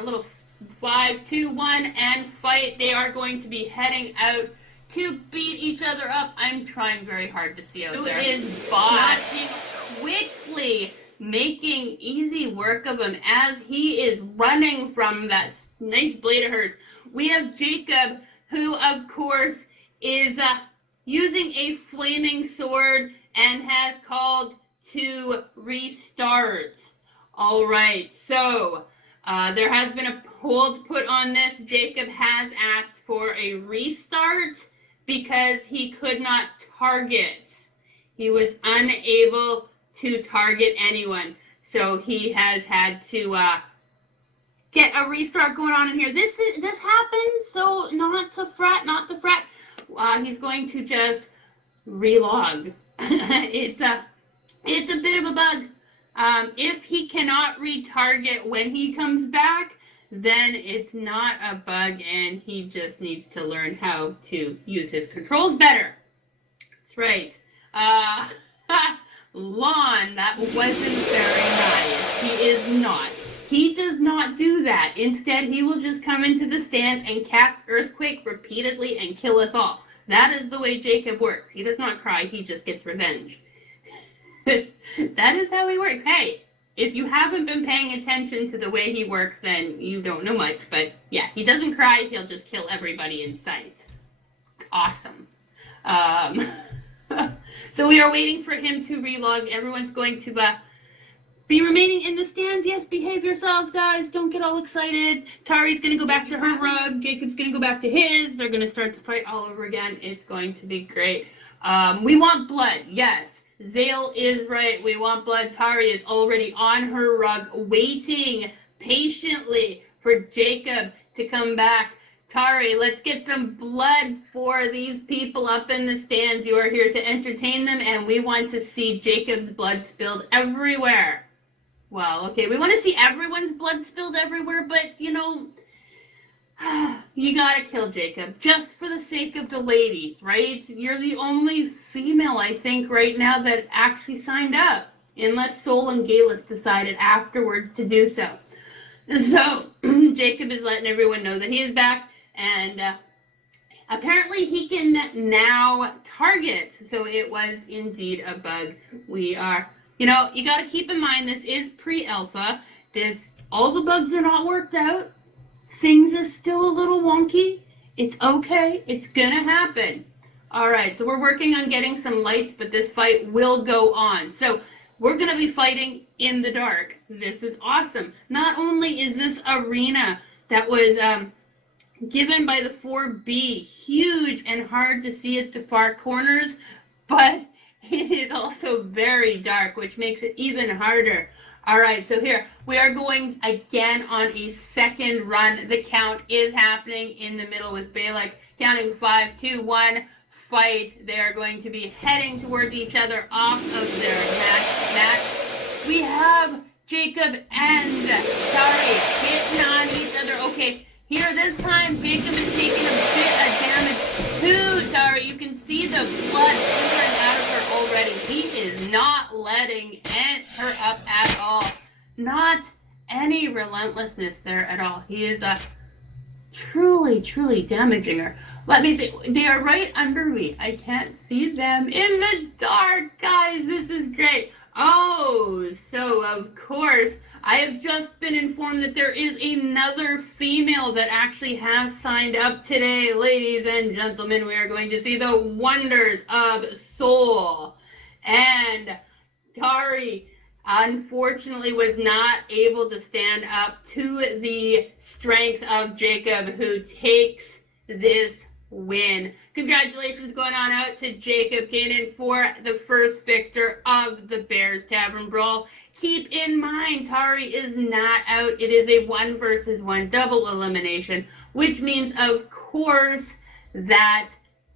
a little 5-2-1 and fight. They are going to be heading out to beat each other up. I'm trying very hard to see out there. Who is Boss quickly making easy work of him as he is running from that nice blade of hers. We have Jacob, who of course is using a flaming sword and has called to restart. All right, so there has been a hold put on this. Jacob has asked for a restart because he could not target. He was unable to target anyone. So he has had to get a restart going on in here. This happens, so not to fret. He's going to just relog. It's a bit of a bug. If he cannot retarget when he comes back, then it's not a bug and he just needs to learn how to use his controls better. That's right. Lon, that wasn't very nice. He is not. He does not do that. Instead, he will just come into the stands and cast Earthquake repeatedly and kill us all. That is the way Jacob works. He does not cry, he just gets revenge. That is how he works. Hey, if you haven't been paying attention to the way he works, then you don't know much. But yeah, he doesn't cry, he'll just kill everybody in sight. It's awesome. So we are waiting for him to relog. Everyone's going to be remaining in the stands. Yes, behave yourselves, guys. Don't get all excited. Tari's going to go back to her rug. Jacob's going to go back to his. They're going to start to fight all over again. It's going to be great. We want blood. Yes, Zale is right. We want blood. Tari is already on her rug, waiting patiently for Jacob to come back. Tari, let's get some blood for these people up in the stands. You are here to entertain them, and we want to see Jacob's blood spilled everywhere. Well, okay, we want to see everyone's blood spilled everywhere, but, you know, you gotta kill Jacob, just for the sake of the ladies, right? You're the only female, I think, right now that actually signed up, unless Sol and Galus decided afterwards to do so. So, Jacob is letting everyone know that he is back. And apparently he can now target. So it was indeed a bug. We are, you know, you got to keep in mind this is pre-alpha. All the bugs are not worked out. Things are still a little wonky. It's okay. It's going to happen. All right. So we're working on getting some lights, but this fight will go on. So we're going to be fighting in the dark. This is awesome. Not only is this arena that was given by the 4B huge and hard to see at the far corners, but it is also very dark, which makes it even harder. All right, so here we are going again on a second run. The count is happening in the middle with Balak, counting 5, 2, 1, fight. They are going to be heading towards each other off of their match. We have Jacob and Tari hitting on each other. Okay, here this time Jacob is taking a bit of damage too, Tari. You can see the blood pouring out of her already. He is not letting her up at all. Not any relentlessness there at all. He is truly, truly damaging her. Let me see. They are right under me. I can't see them in the dark, guys. This is great. Oh, so of course, I have just been informed that there is another female that actually has signed up today. Ladies and gentlemen, we are going to see the wonders of Sol. And Tari, unfortunately, was not able to stand up to the strength of Jacob, who takes this win. Congratulations going on out to Jacob Kanan for the first victor of the Bears Tavern Brawl. Keep in mind, Tari is not out. It is a 1 versus 1 double elimination, which means, of course, that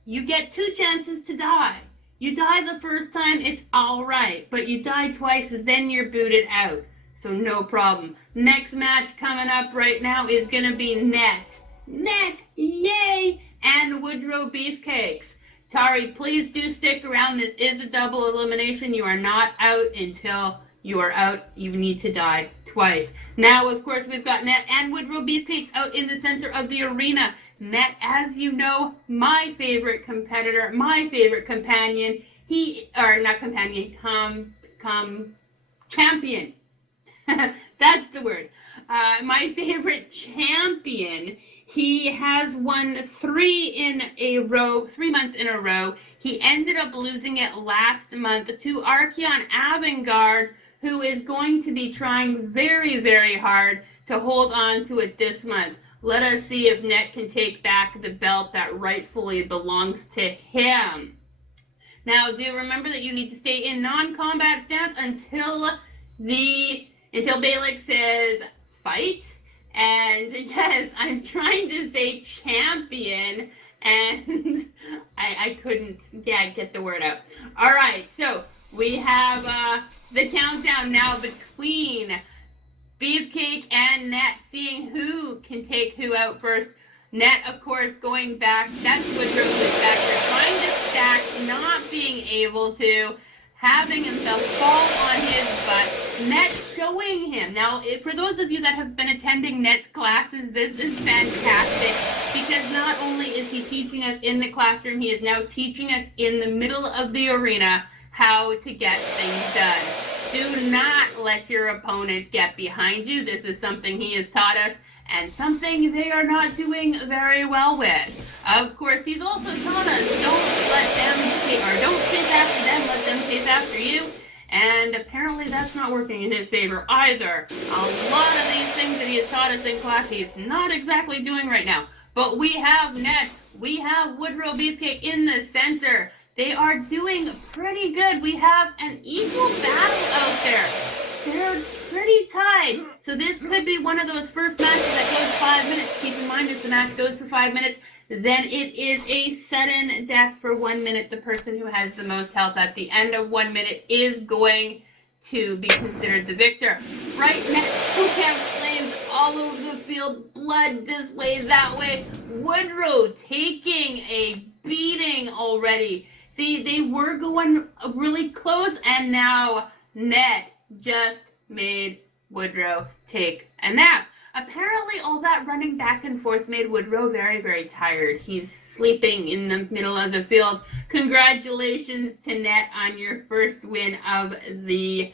you get 2 chances to die. You die the first time, it's all right, but you die twice, then you're booted out. So no problem. Next match coming up right now is going to be Net, yay, and Woodrow Beefcakes. Tari, please do stick around. This is a double elimination. You are not out until You are out. You need to die twice. Now, of course, we've got Net and Woodrow Beefcakes out in the center of the arena. Net, as you know, my favorite competitor, my favorite companion. Champion. That's the word. My favorite champion. He has won 3 months in a row. He ended up losing it last month to Archeon Avangard, who is going to be trying very, very hard to hold on to it this month. Let us see if Net can take back the belt that rightfully belongs to him. Now, do remember that you need to stay in non-combat stance until Balak says fight. And yes, I'm trying to say champion, and I couldn't get the word out. All right, so we have the countdown now between Beefcake and Net, seeing who can take who out first. Net, of course, going back. That's Woodrow who's back there, trying to stack, not being able to, having himself fall on his butt. Net showing him. Now, for those of you that have been attending Net's classes, this is fantastic, because not only is he teaching us in the classroom, he is now teaching us in the middle of the arena how to get things done. Do not let your opponent get behind you. This is something he has taught us, and something they are not doing very well with. Of course, he's also taught us, don't chase after them, let them chase after you. And apparently that's not working in his favor either. A lot of these things that he has taught us in class, he's not exactly doing right now. But we have Net, we have Woodrow Beefcake in the center. They are doing pretty good. We have an equal battle out there. They're pretty tied. So this could be one of those first matches that goes 5 minutes. Keep in mind, if the match goes for 5 minutes, then it is a sudden death for 1 minute. The person who has the most health at the end of 1 minute is going to be considered the victor. Right now, we have flames all over the field, blood this way, that way. Woodrow taking a beating already. See, they were going really close, and now Net just made Woodrow take a nap. Apparently, all that running back and forth made Woodrow very, very tired. He's sleeping in the middle of the field. Congratulations to Net on your first win of the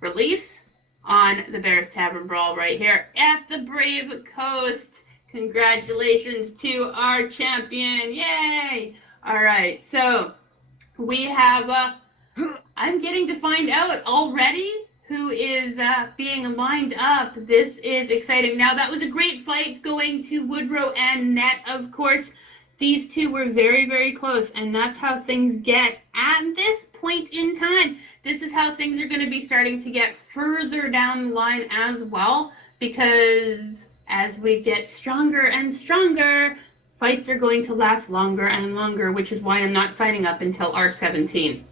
release on the Bears Tavern Brawl right here at the Brave Coast. Congratulations to our champion. Yay! All right, so we have, I'm getting to find out already who is being lined up. This is exciting. Now, that was a great fight going to Woodrow and Net, of course. These two were very, very close, and that's how things get at this point in time. This is how things are going to be starting to get further down the line as well, because as we get stronger and stronger, fights are going to last longer and longer, which is why I'm not signing up until R17,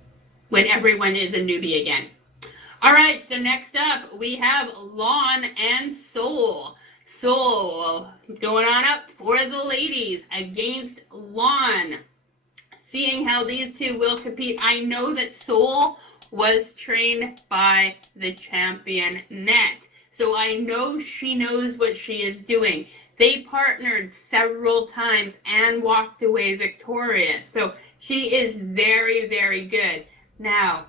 when everyone is a newbie again. All right, so next up, we have Lawn and Soul. Soul going on up for the ladies against Lawn. Seeing how these two will compete, I know that Soul was trained by the champion Net, so I know she knows what she is doing. They partnered several times and walked away victorious. So she is very, very good. Now,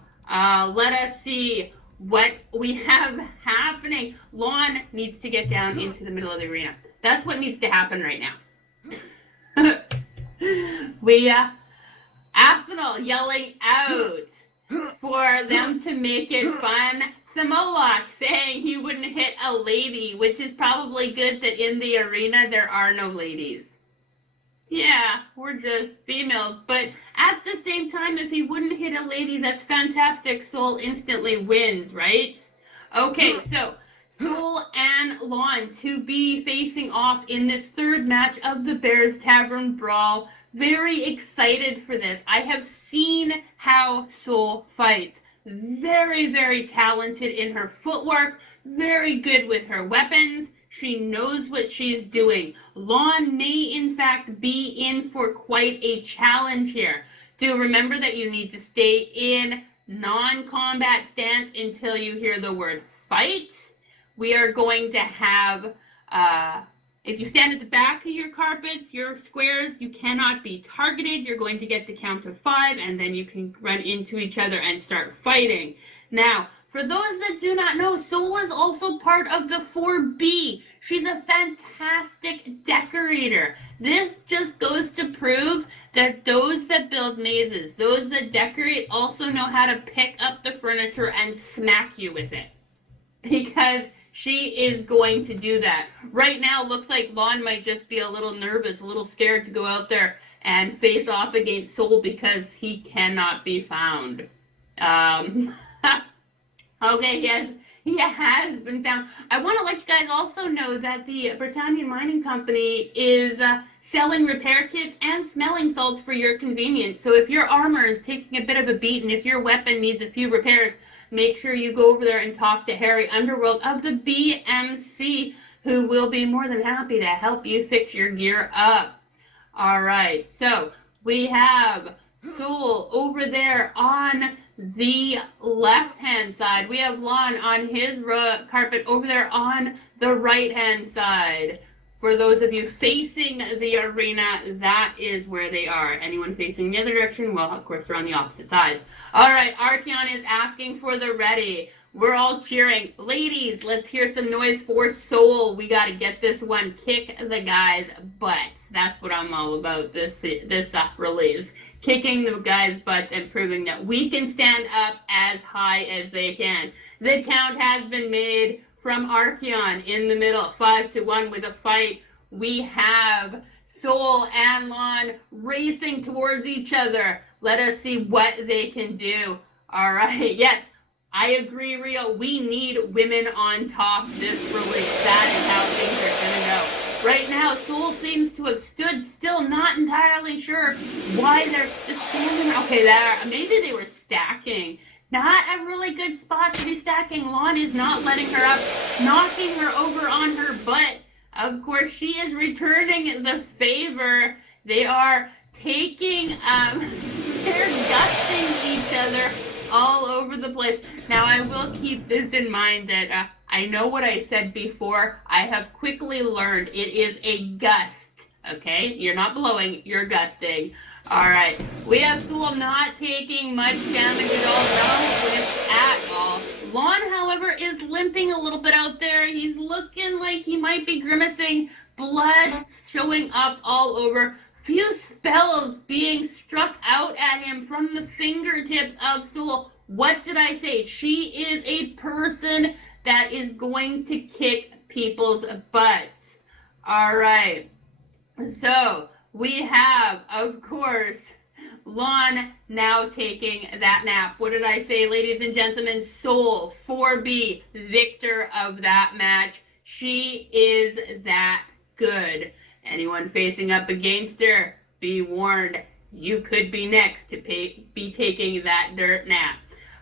let us see what we have happening. Lawn needs to get down into the middle of the arena. That's what needs to happen right now. We, Aspinall yelling out for them to make it fun. Thamolok saying he wouldn't hit a lady, which is probably good that in the arena there are no ladies. Yeah, we're just females. But at the same time, if he wouldn't hit a lady, that's fantastic. Soul instantly wins, right? Okay, so Soul and Lawn to be facing off in this third match of the Bears Tavern Brawl. Very excited for this. I have seen how Soul fights. Very, very talented in her footwork, very good with her weapons. She knows what she's doing. Lawn may, in fact, be in for quite a challenge here. Do remember that you need to stay in non-combat stance until you hear the word fight. We are going to have, if you stand at the back of your carpets, your squares, you cannot be targeted. You're going to get the count of 5, and then you can run into each other and start fighting. Now, for those that do not know, Soul is also part of the 4B. She's a fantastic decorator. This just goes to prove that those that build mazes, those that decorate, also know how to pick up the furniture and smack you with it. Because she is going to do that. Right now, looks like Lon might just be a little nervous, a little scared to go out there and face off against Soul because he cannot be found. Okay, he has been found. I want to let you guys also know that the Britannian Mining Company is selling repair kits and smelling salts for your convenience. So if your armor is taking a bit of a beat and if your weapon needs a few repairs, make sure you go over there and talk to Harry Underworld of the BMC, who will be more than happy to help you fix your gear up. All right, so we have Soul over there on the left-hand side. We have Lon on his carpet over there on the right-hand side. For those of you facing the arena, that is where they are. Anyone facing the other direction, well, of course, they're on the opposite sides. All right, Archeon is asking for the ready. We're all cheering. Ladies, let's hear some noise for Soul. We got to get this one. Kick the guys' butts. That's what I'm all about this release. Kicking the guys' butts and proving that we can stand up as high as they can. The count has been made from Archeon in the middle. 5-1 with a fight. We have Soul and Lon racing towards each other. Let us see what they can do. All right, yes. I agree, Rio. We need women on top this release. That is how things are going to go. Right now, Soul seems to have stood still, not entirely sure why they're just standing. Okay, maybe they were stacking. Not a really good spot to be stacking. Lon is not letting her up, knocking her over on her butt. Of course, she is returning the favor. They are taking, they're gusting each other all over the place. Now, I will keep this in mind that I know what I said before. I have quickly learned it is a gust, okay? You're not blowing, you're gusting. All right, we have Soul not taking much damage at all, no limp at all. Lon, however, is limping a little bit out there. He's looking like he might be grimacing, blood showing up all over. Few spells being struck out at him from the fingertips of Soul. What did I say? She is a person that is going to kick people's butts. All right. So we have, of course, Lon now taking that nap. What did I say, ladies and gentlemen? Soul, 4B, victor of that match. She is that good. Anyone facing up against her, be warned, you could be next to be taking that dirt nap.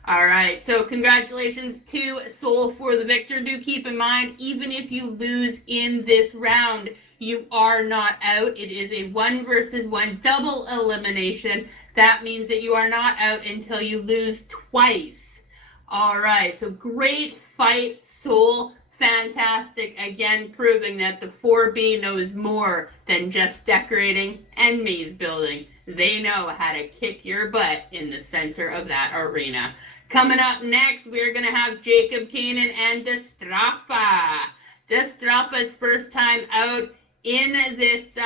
All right, so congratulations to Soul for the victor. Do keep in mind, even if you lose in this round, you are not out. It is a 1 versus 1 double elimination. That means that you are not out until you lose twice. All right, so great fight, Soul. Fantastic, again, proving that the 4B knows more than just decorating and maze building. They know how to kick your butt in the center of that arena. Coming up next, we're going to have Jacob Kanan and Destrafa. Destrafa's first time out in this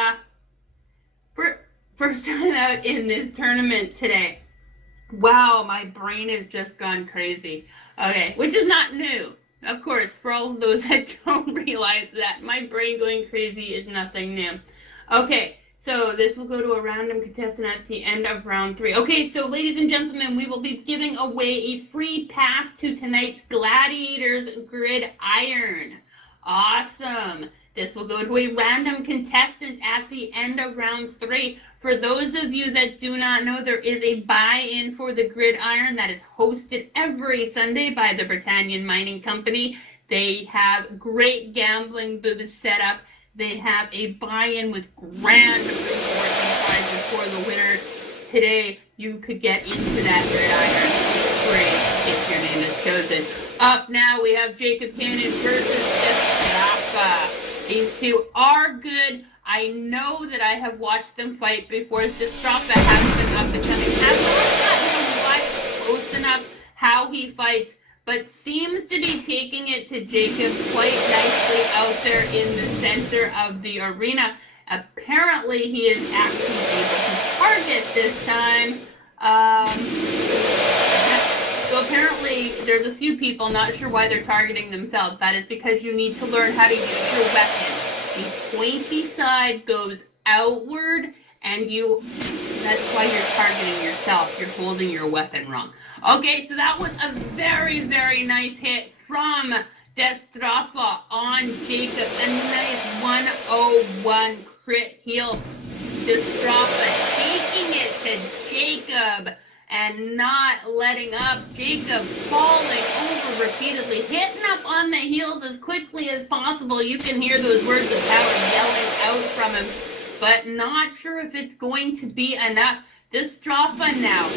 tournament today. Wow, my brain has just gone crazy. Okay, which is not new. Of course, for all of those that don't realize that, my brain going crazy is nothing new. Okay, so this will go to a random contestant at the end of round 3. Okay, so ladies and gentlemen, we will be giving away a free pass to tonight's Gladiators Grid Iron. Awesome. This will go to a random contestant at the end of round 3. For those of you that do not know, there is a buy-in for the Gridiron that is hosted every Sunday by the Britannian Mining Company. They have great gambling booths set up. They have a buy-in with grand reward prizes for the winners. Today, you could get into that Gridiron. free if your name is chosen. Up now, we have Jacob Cannon versus Destrafa. These two are good. I know that I have watched them fight before. Destrafa has been up and coming. Has not gotten close enough how he fights, but seems to be taking it to Jacob quite nicely out there in the center of the arena. Apparently, he is actually able to target this time. So apparently, there's a few people not sure why they're targeting themselves. That is because you need to learn how to use your weapon. The pointy side goes outward, and that's why you're targeting yourself. You're holding your weapon wrong. Okay, so that was a very, very nice hit from Destrafa on Jacob. A nice 101 crit heal. Destrafa taking it to Jacob and not letting up. Jacob falling over repeatedly, hitting up on the heels as quickly as possible. You can hear those words of power yelling out from him, but not sure if it's going to be enough. Destrafa now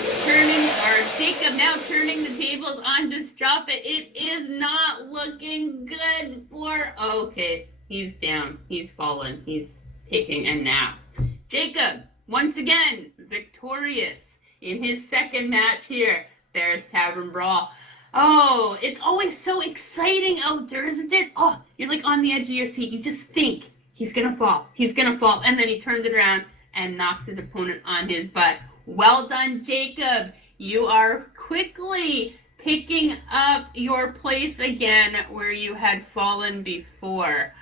Jacob now turning the tables on Destrafa. It is not looking good for, okay, he's down, he's fallen, he's taking a nap. Jacob, once again, victorious in his second match here. There's Tavern Brawl. Oh, it's always so exciting out there, isn't it? Oh, you're like on the edge of your seat. You just think he's gonna fall. He's gonna fall. And then he turns it around and knocks his opponent on his butt. Well done, Jacob. You are quickly picking up your place again where you had fallen before.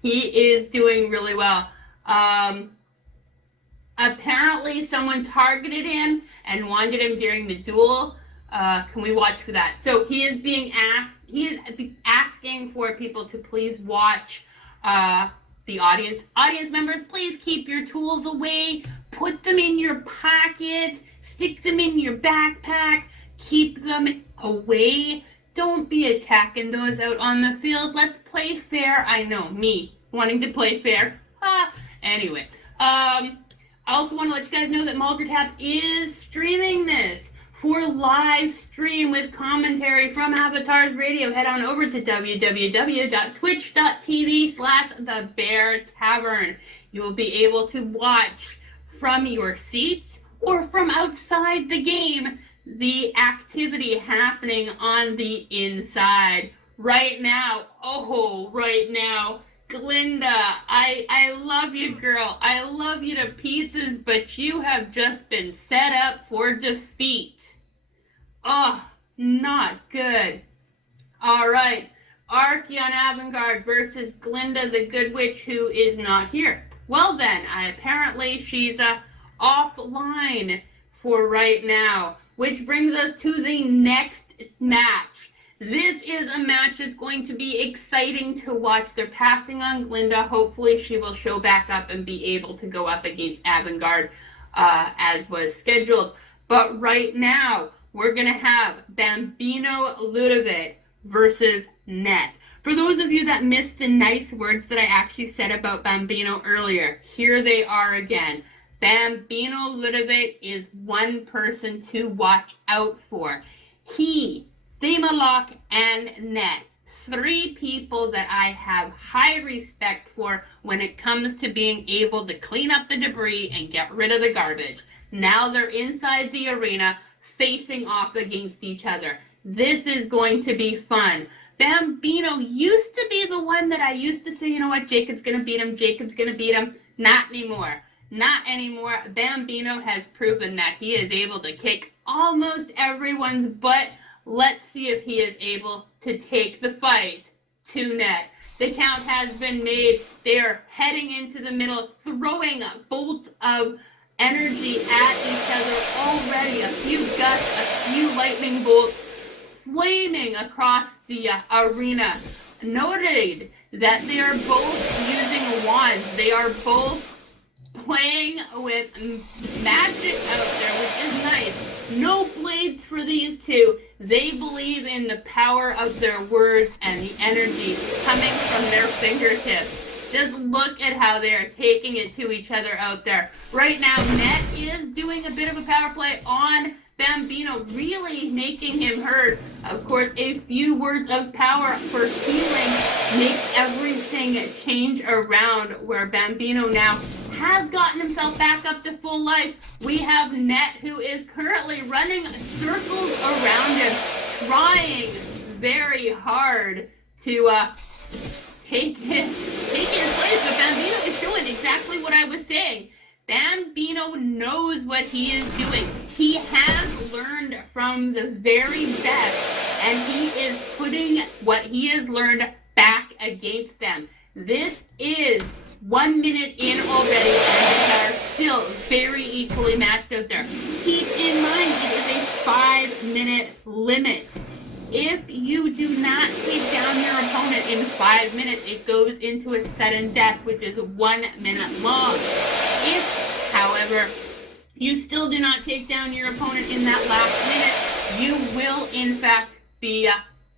He is doing really well. Apparently someone targeted him and wanted him during the duel. Can we watch for that? So he is asking for people to please watch the audience. Audience members, please keep your tools away. Put them in your pocket. Stick them in your backpack. Keep them away. Don't be attacking those out on the field. Let's play fair. I know, me wanting to play fair. Anyway, I also want to let you guys know that Mulgertap is streaming this for live stream with commentary from Avatars Radio. Head on over to www.twitch.tv/thebeartavern. You will be able to watch from your seats or from outside the game the activity happening on the inside. Right now, Glinda, I love you, girl. I love you to pieces, but you have just been set up for defeat. Oh, not good. All right, Archeon Avantgarde versus Glinda the Good Witch, who is not here. Well then, apparently she's offline for right now, which brings us to the next match. This is a match that's going to be exciting to watch. They're passing on Glinda. Hopefully she will show back up and be able to go up against Avantgarde as was scheduled. But right now, we're going to have Bambino Ludovic versus Net. For those of you that missed the nice words that I actually said about Bambino earlier, here they are again. Bambino Ludovic is one person to watch out for. He, Themalok, and Net, three people that I have high respect for when it comes to being able to clean up the debris and get rid of the garbage. Now they're inside the arena facing off against each other. This is going to be fun. Bambino used to be the one that I used to say, you know what, Jacob's going to beat him, Jacob's going to beat him. Not anymore. Not anymore. Bambino has proven that he is able to kick almost everyone's butt. Let's see if he is able to take the fight to Net. The count has been made. They are heading into the middle, throwing bolts of energy at each other already. A few gusts, a few lightning bolts flaming across the arena. Noted that they are both using wands. They are both playing with magic out there, which is nice. No blades for these two. They believe in the power of their words and the energy coming from their fingertips. Just look at how they are taking it to each other out there. Right now, Net is doing a bit of a power play on Bambino really making him heard. Of course, a few words of power for healing makes everything change around, where Bambino now has gotten himself back up to full life. We have Net, who is currently running circles around him, trying very hard to take his place, but Bambino is showing exactly what I was saying. Bambino knows what he is doing. He has learned from the very best, and he is putting what he has learned back against them. This is 1 minute in already, and they are still very equally matched out there. Keep in mind, it is a 5-minute limit. If you do not take down your opponent in 5 minutes, it goes into a sudden death, which is 1 minute long. If, however, you still do not take down your opponent in that last minute, you will, in fact, be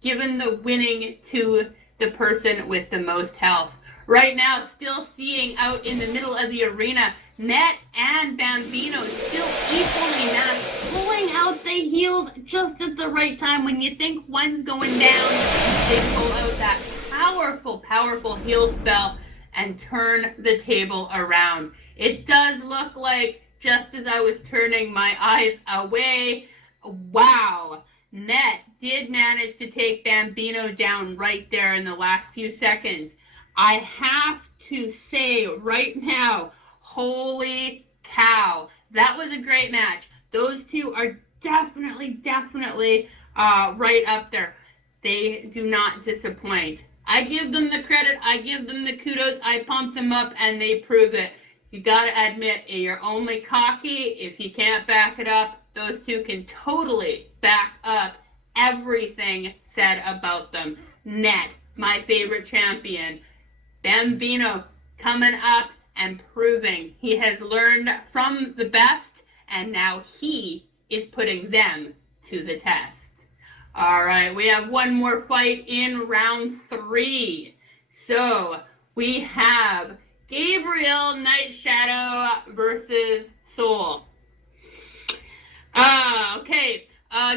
given the winning to the person with the most health. Right now, still seeing out in the middle of the arena, Net and Bambino still equally matched, pulling out the heals just at the right time. When you think one's going down, they pull out that powerful heal spell and turn the table around. It does look like, just as I was turning my eyes away, wow, Net did manage to take Bambino down right there in the last few seconds. I have to say right now, holy cow, that was a great match. Those two are definitely right up there. They do not disappoint. I give them the credit, I give them the kudos, I pump them up, and they prove it. You gotta admit, you're only cocky if you can't back it up. Those two can totally back up everything said about them. Net, my favorite champion. Bambino coming up and proving he has learned from the best, and now he is putting them to the test. All right, we have one more fight in round 3. So we have Gabriel Night Shadow versus Soul. Okay,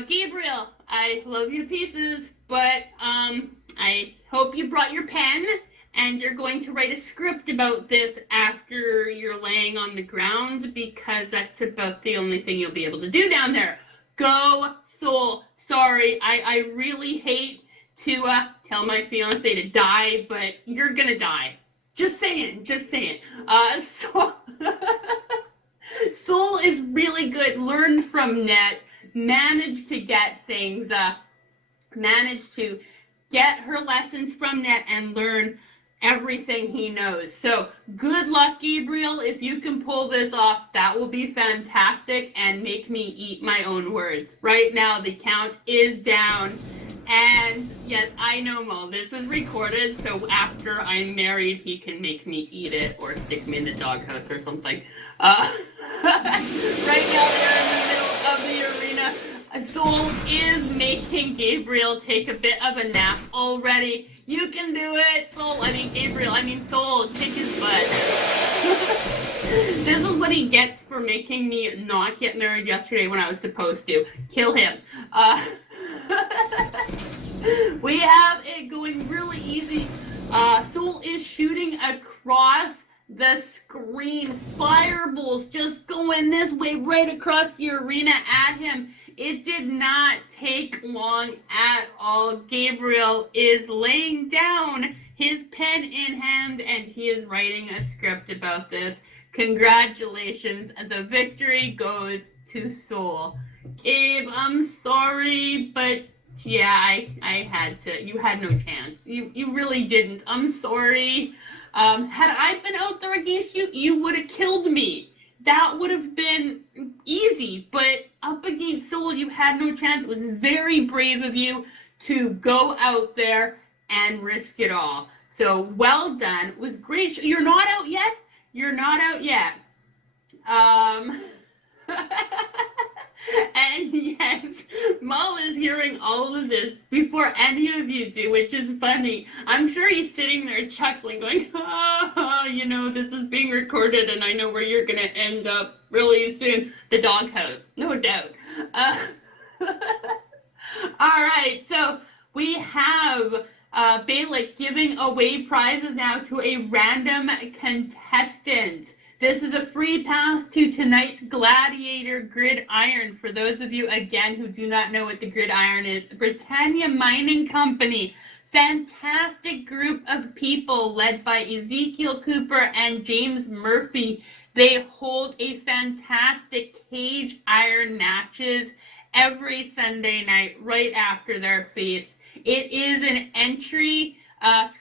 Gabriel, I love you to pieces, but I hope you brought your pen, and you're going to write a script about this after you're laying on the ground, because that's about the only thing you'll be able to do down there. Go, Soul. Sorry, I really hate to tell my fiance to die, but you're gonna die. Just saying. Soul is really good. Learned from Net. Managed to get things, managed to get her lessons from Net and learn everything he knows. So good luck, Gabriel. If you can pull this off, that will be fantastic and make me eat my own words. Right now, the count is down. And yes, I know, Mo, this is recorded, so after I'm married, he can make me eat it or stick me in the doghouse or something. Right now, they're in the middle of the arena. Soul is making Gabriel take a bit of a nap already. You can do it, Soul. Soul, kick his butt. This is what he gets for making me not get married yesterday when I was supposed to. Kill him. We have it going really easy. Soul is shooting across the screen. Fireballs just going this way right across the arena at him. It did not take long at all. Gabriel is laying down his pen in hand, and he is writing a script about this. Congratulations. The victory goes to Soul. Gabe, I'm sorry, but yeah, I had to. You had no chance. You really didn't. I'm sorry. Had I been out there against you, you would have killed me. That would have been easy, but up against Soul, you had no chance. It was very brave of you to go out there and risk it all. So well done. It was great. You're not out yet? You're not out yet. And yes, Mal is hearing all of this before any of you do, which is funny. I'm sure he's sitting there chuckling, going, this is being recorded and I know where you're going to end up really soon. The doghouse, no doubt. All right, so we have Balik giving away prizes now to a random contestant. This is a free pass to tonight's Gladiator Gridiron. For those of you, again, who do not know what the Gridiron is, Britannia Mining Company. Fantastic group of people led by Ezekiel Cooper and James Murphy. They hold a fantastic cage iron matches every Sunday night right after their feast. It is an entry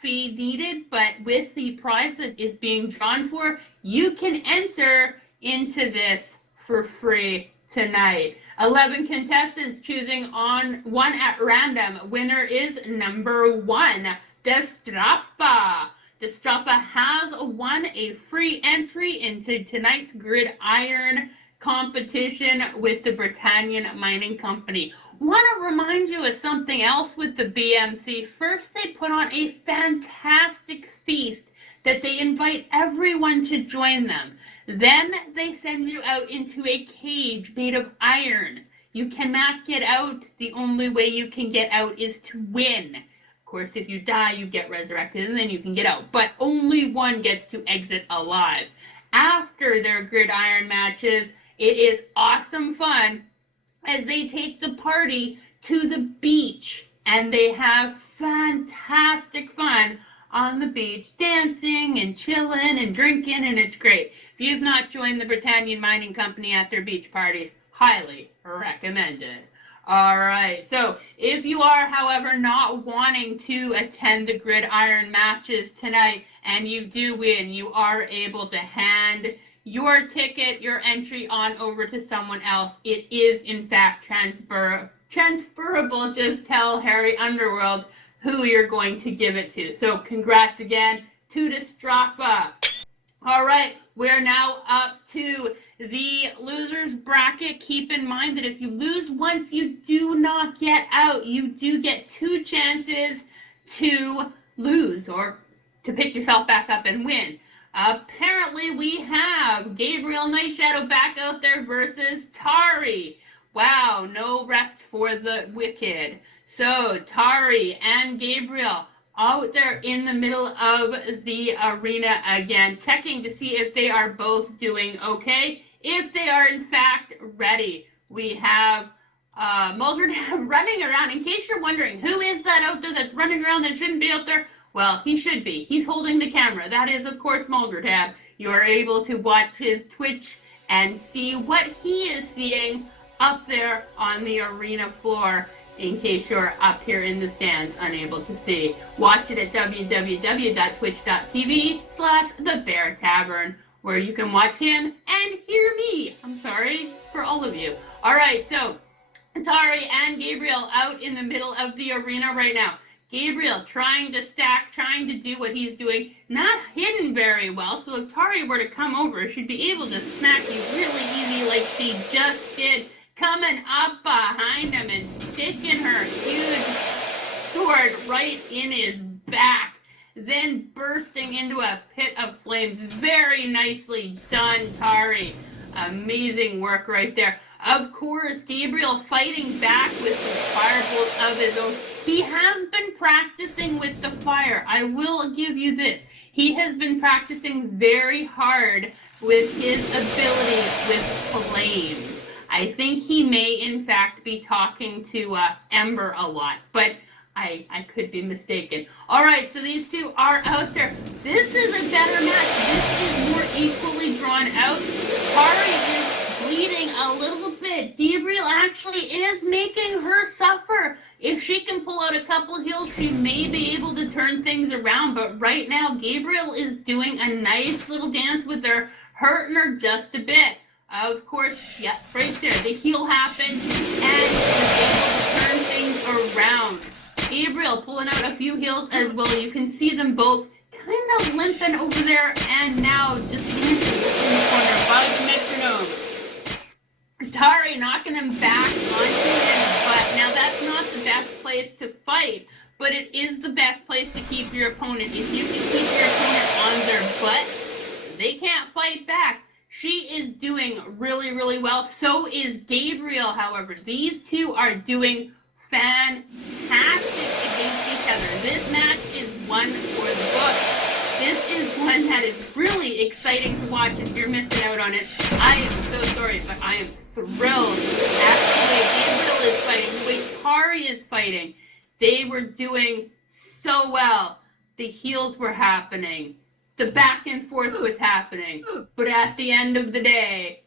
fee needed, but with the prize that is being drawn for, you can enter into this for free tonight. 11 contestants choosing on one at random. Winner is number 1, Destrapa. Destrapa has won a free entry into tonight's Gridiron competition with the Britannia Mining Company. Want to remind you of something else with the BMC. First, they put on a fantastic feast that they invite everyone to join them. Then they send you out into a cage made of iron. You cannot get out. The only way you can get out is to win. Of course, if you die, you get resurrected and then you can get out. But only one gets to exit alive. After their gridiron matches, it is awesome fun as they take the party to the beach and they have fantastic fun on the beach, dancing and chilling and drinking, and it's great. If you've not joined the Britannia Mining Company at their beach parties, highly recommended. All right, so if you are, however, not wanting to attend the gridiron matches tonight and you do win, you are able to hand your ticket, your entry on over to someone else. It is, in fact, transferable. Just tell Harry Underworld who you're going to give it to. So congrats again to Destrafa. All right, we're now up to the losers bracket. Keep in mind that if you lose once, you do not get out. You do get 2 chances to lose or to pick yourself back up and win. Apparently, we have Gabriel Nightshadow back out there versus Tari. Wow, no rest for the wicked. So, Tari and Gabriel out there in the middle of the arena again, checking to see if they are both doing okay. If they are, in fact, ready. We have Mulder running around. In case you're wondering, who is that out there that's running around that shouldn't be out there? Well, he should be. He's holding the camera. That is, of course, Muldertab. You are able to watch his Twitch and see what he is seeing up there on the arena floor, in case you're up here in the stands unable to see. Watch it at www.twitch.tv/thebeartavern, where you can watch him and hear me. I'm sorry for all of you. All right, so Tari and Gabriel out in the middle of the arena right now. Gabriel trying to stack, trying to do what he's doing, not hidden very well. So if Tari were to come over, she'd be able to smack you really easy like she just did. Coming up behind him and sticking her huge sword right in his back. Then bursting into a pit of flames. Very nicely done, Tari. Amazing work right there. Of course, Gabriel fighting back with some firebolts of his own. He has been practicing with the fire. I will give you this. He has been practicing very hard with his abilities with flames. I think he may, in fact, be talking to Ember a lot, but I could be mistaken. All right, so these two are out there. This is a better match. This is more equally drawn out. Tari is bleeding a little bit. Gabriel actually is making her suffer. If she can pull out a couple heals, she may be able to turn things around. But right now, Gabriel is doing a nice little dance with her, hurting her just a bit. Of course, yeah, right there. The heal happened, and is able to turn things around. Gabriel pulling out a few heals as well. You can see them both kind of limping over there, and now just dancing in the corner by the metronome. Tari knocking him back onto his butt. Now, that's not the best place to fight, but it is the best place to keep your opponent. If you can keep your opponent on their butt, she is doing really, really well. So is Gabriel, however. These two are doing fantastic against each other. This match is one for the books. This is one that is really exciting to watch. If you're missing out on it, I am so sorry, but I am thrilled at the way Gabriel is fighting, the way Tari is fighting. They were doing so well. The heals were happening. The back and forth was happening. But at the end of the day,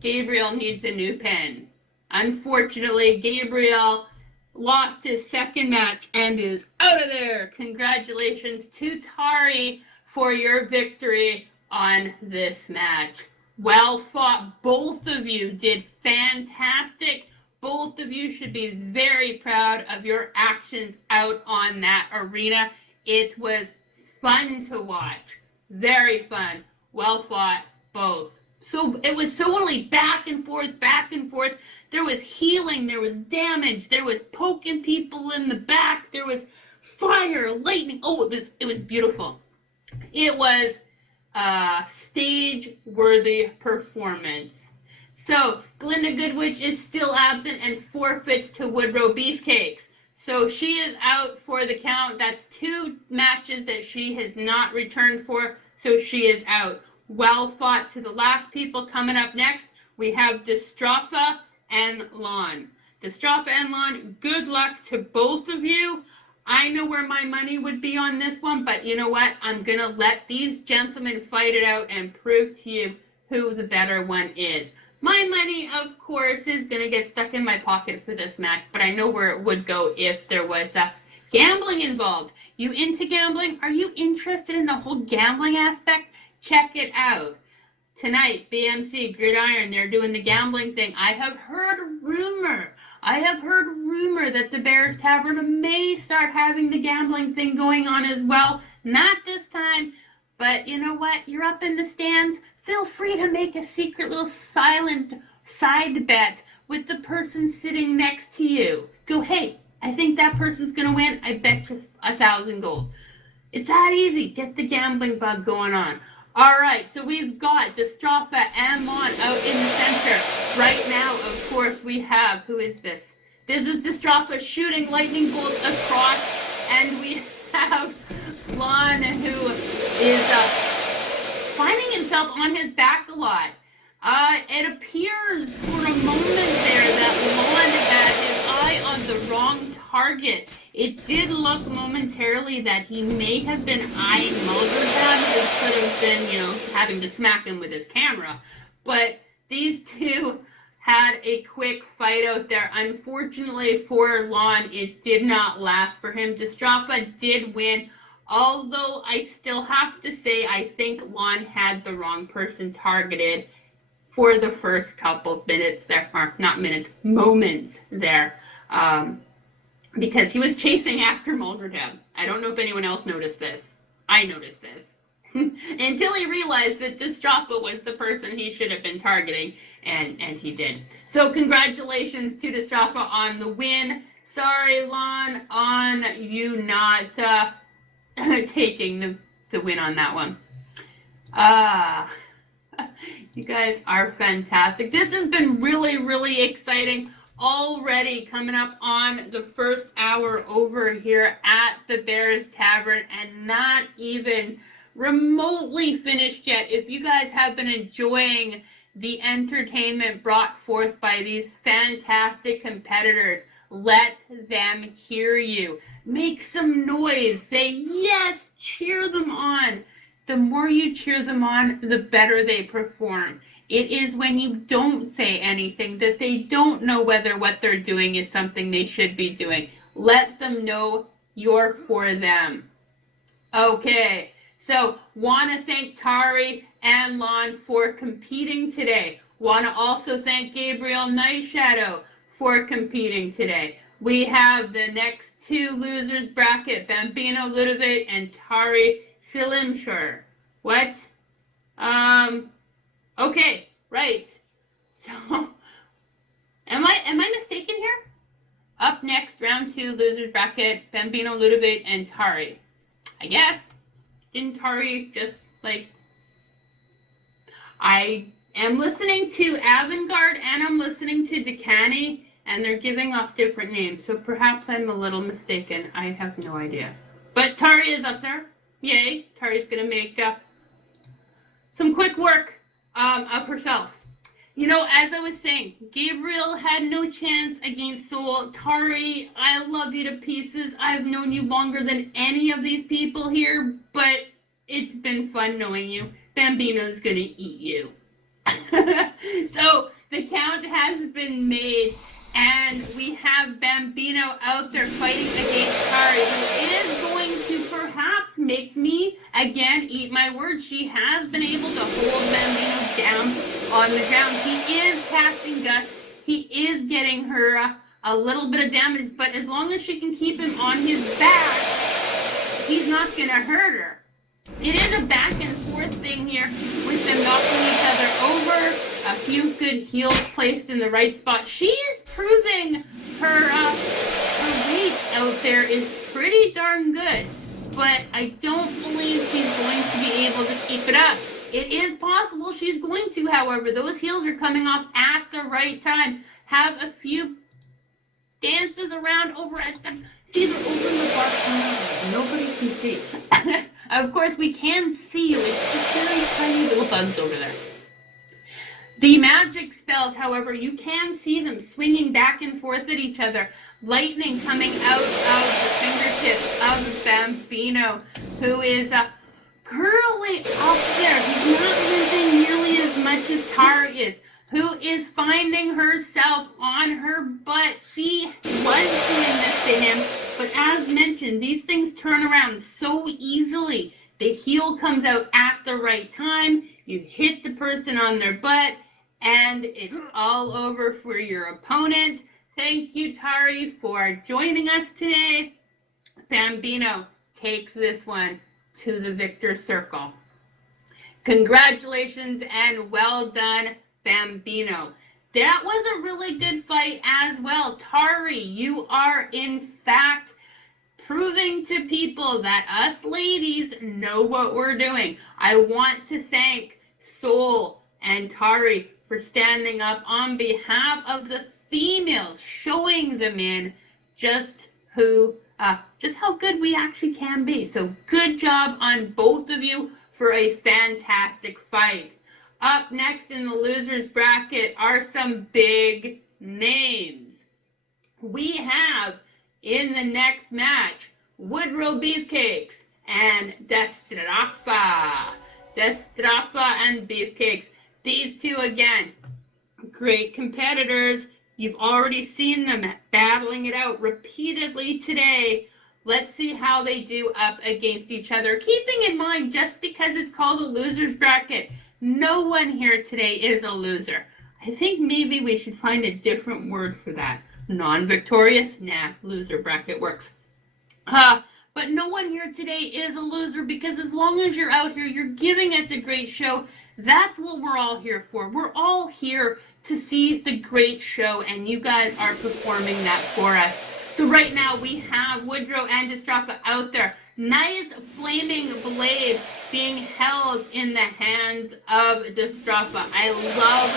Gabriel needs a new pin. Unfortunately, Gabriel lost his second match and is out of there. Congratulations to Tari for your victory on this match. Well fought. Both of you did fantastic. Both of you should be very proud of your actions out on that arena. It was fun to watch. Very fun. Well fought, both. So it was solely back and forth, back and forth. There was healing, there was damage, there was poking people in the back, there was fire, lightning. Oh, it was beautiful. It was a stage-worthy performance. So Glinda Goodwitch is still absent and forfeits to Woodrow Beefcakes. So she is out for the count. That's 2 matches that she has not returned for, so she is out. Well fought to the last people. Coming up next, we have Destropha and Lon. Destropha and Lon, good luck to both of you. I know where my money would be on this one, but you know what? I'm going to let these gentlemen fight it out and prove to you who the better one is. My money, of course, is going to get stuck in my pocket for this match, but I know where it would go if there was gambling involved. You into gambling? Are you interested in the whole gambling aspect? Check it out. Tonight, BMC, Gridiron, they're doing the gambling thing. I have heard rumor that the Bears Tavern may start having the gambling thing going on as well. Not this time, but you know what? You're up in the stands. Feel free to make a secret little silent side bet with the person sitting next to you. Go, hey, I think that person's going to win. I bet you 1,000 gold. It's that easy. Get the gambling bug going on. All right, so we've got Destropha and Lon out in the center. Right now, of course, we have, who is this? This is Destropha shooting lightning bolts across, and we have Lon who is finding himself on his back a lot. It appears for a moment there that Lon had his eye on the wrong target. It did look momentarily that he may have been eyeing Mulderham. It could have been, having to smack him with his camera. But these two had a quick fight out there. Unfortunately for Lon, it did not last for him. Destropha did win, although I still have to say I think Lon had the wrong person targeted for the first couple minutes there, or not minutes, moments there. Because he was chasing after Mulderham. I don't know if anyone else noticed this. I noticed this. Until he realized that Destropha was the person he should have been targeting, and he did. So congratulations to Destropha on the win. Sorry, Lon, on you not taking the win on that one. You guys are fantastic. This has been really, really exciting. Already coming up on the first hour over here at the Bears Tavern, and not even remotely finished yet. If you guys have been enjoying the entertainment brought forth by these fantastic competitors, let them hear you. Make some noise. Say yes. Cheer them on. The more you cheer them on, the better they perform. It is when you don't say anything that they don't know whether what they're doing is something they should be doing. Let them know you're for them. Okay, so want to thank Tari and Lon for competing today. Want to also thank Gabriel Nightshadow for competing today. We have the next 2 losers bracket, Bambino Ludovic and Tari Silimshire. What? Okay, right. So, am I mistaken here? Up next, round 2, losers bracket, Bambino, Ludovic, and Tari. I guess. Didn't Tari just, I'm listening to Avantgarde and I'm listening to Decani, and they're giving off different names, so perhaps I'm a little mistaken. I have no idea. But Tari is up there. Yay. Tari's going to make some quick work of herself. You know, as I was saying, Gabriel had no chance against Soul. Tari, I love you to pieces. I've known you longer than any of these people here, but it's been fun knowing you. Bambino's going to eat you. So the count has been made, and we have Bambino out there fighting against Tari, who is going to perhaps make me again eat my words. She has been able to hold Bambino down on the ground. He is casting Gust. He is getting her a little bit of damage, but as long as she can keep him on his back, he's not going to hurt her. It is a back and forth thing here with them knocking each other over. A few good heals placed in the right spot. She is proving her weight out there is pretty darn good, but I don't believe she's going to be able to keep it up. It is possible she's going to, however. Those heals are coming off at the right time. Have a few dances around over at the... See, they're over in the bar. Nobody can see. Of course, we can see you. It's just very tiny little bugs over there. The magic spells, however, you can see them swinging back and forth at each other. Lightning coming out of the fingertips of Bambino, who is currently up there. He's not losing nearly as much as Tari is, who is finding herself on her butt. She was doing this to him, but as mentioned, these things turn around so easily. The heal comes out at the right time. You hit the person on their butt, and it's all over for your opponent. Thank you, Tari, for joining us today. Bambino takes this one to the victor circle. Congratulations and well done, Bambino. That was a really good fight as well. Tari, you are in fact proving to people that us ladies know what we're doing. I want to thank Soul and Tari for standing up on behalf of the females, showing the men just how good we actually can be. So good job on both of you for a fantastic fight. Up next in the losers bracket are some big names. We have in the next match Woodrow Beefcakes and Destrafa. Destrafa and Beefcakes. These two, again, great competitors. You've already seen them battling it out repeatedly today. Let's see how they do up against each other. Keeping in mind, just because it's called a loser's bracket, no one here today is a loser. I think maybe we should find a different word for that. Non-victorious? Nah, loser bracket works. But no one here today is a loser, because as long as you're out here, you're giving us a great show. That's what we're all here for. We're all here to see the great show, and you guys are performing that for us. So right now we have Woodrow and Destrafa out there. Nice flaming blade being held in the hands of Destrafa. I love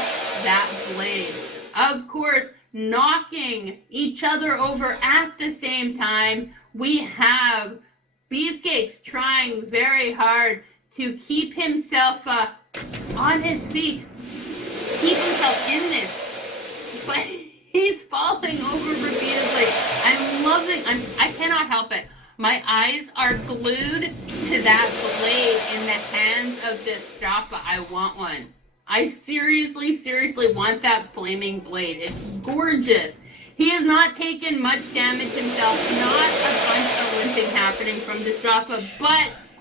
that blade. Of course, knocking each other over at the same time. We have Beefcakes trying very hard to keep himself on his feet, keep himself in this, but he's falling over repeatedly. I'm loving, I cannot help it. My eyes are glued to that blade in the hands of Destrafa. I want one. I seriously want that flaming blade. It's gorgeous. He has not taken much damage himself. Not a bunch of limping happening from Destrafa, but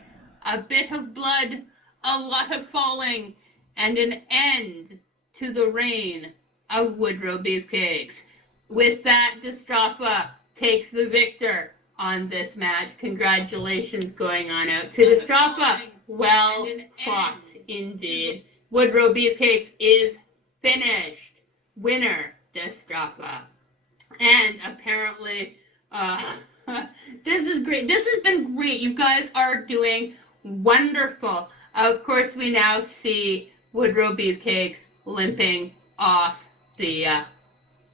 a bit of blood, a lot of falling, and an end to the reign of Woodrow Beefcakes. With that, Destrafa takes the victor on this match. Congratulations going on out to Destrafa. Well fought indeed. Woodrow Beefcakes is finished. Winner, Destrafa. And apparently, this is great. This has been great. You guys are doing wonderful. Of course, we now see Woodrow Beefcakes limping off the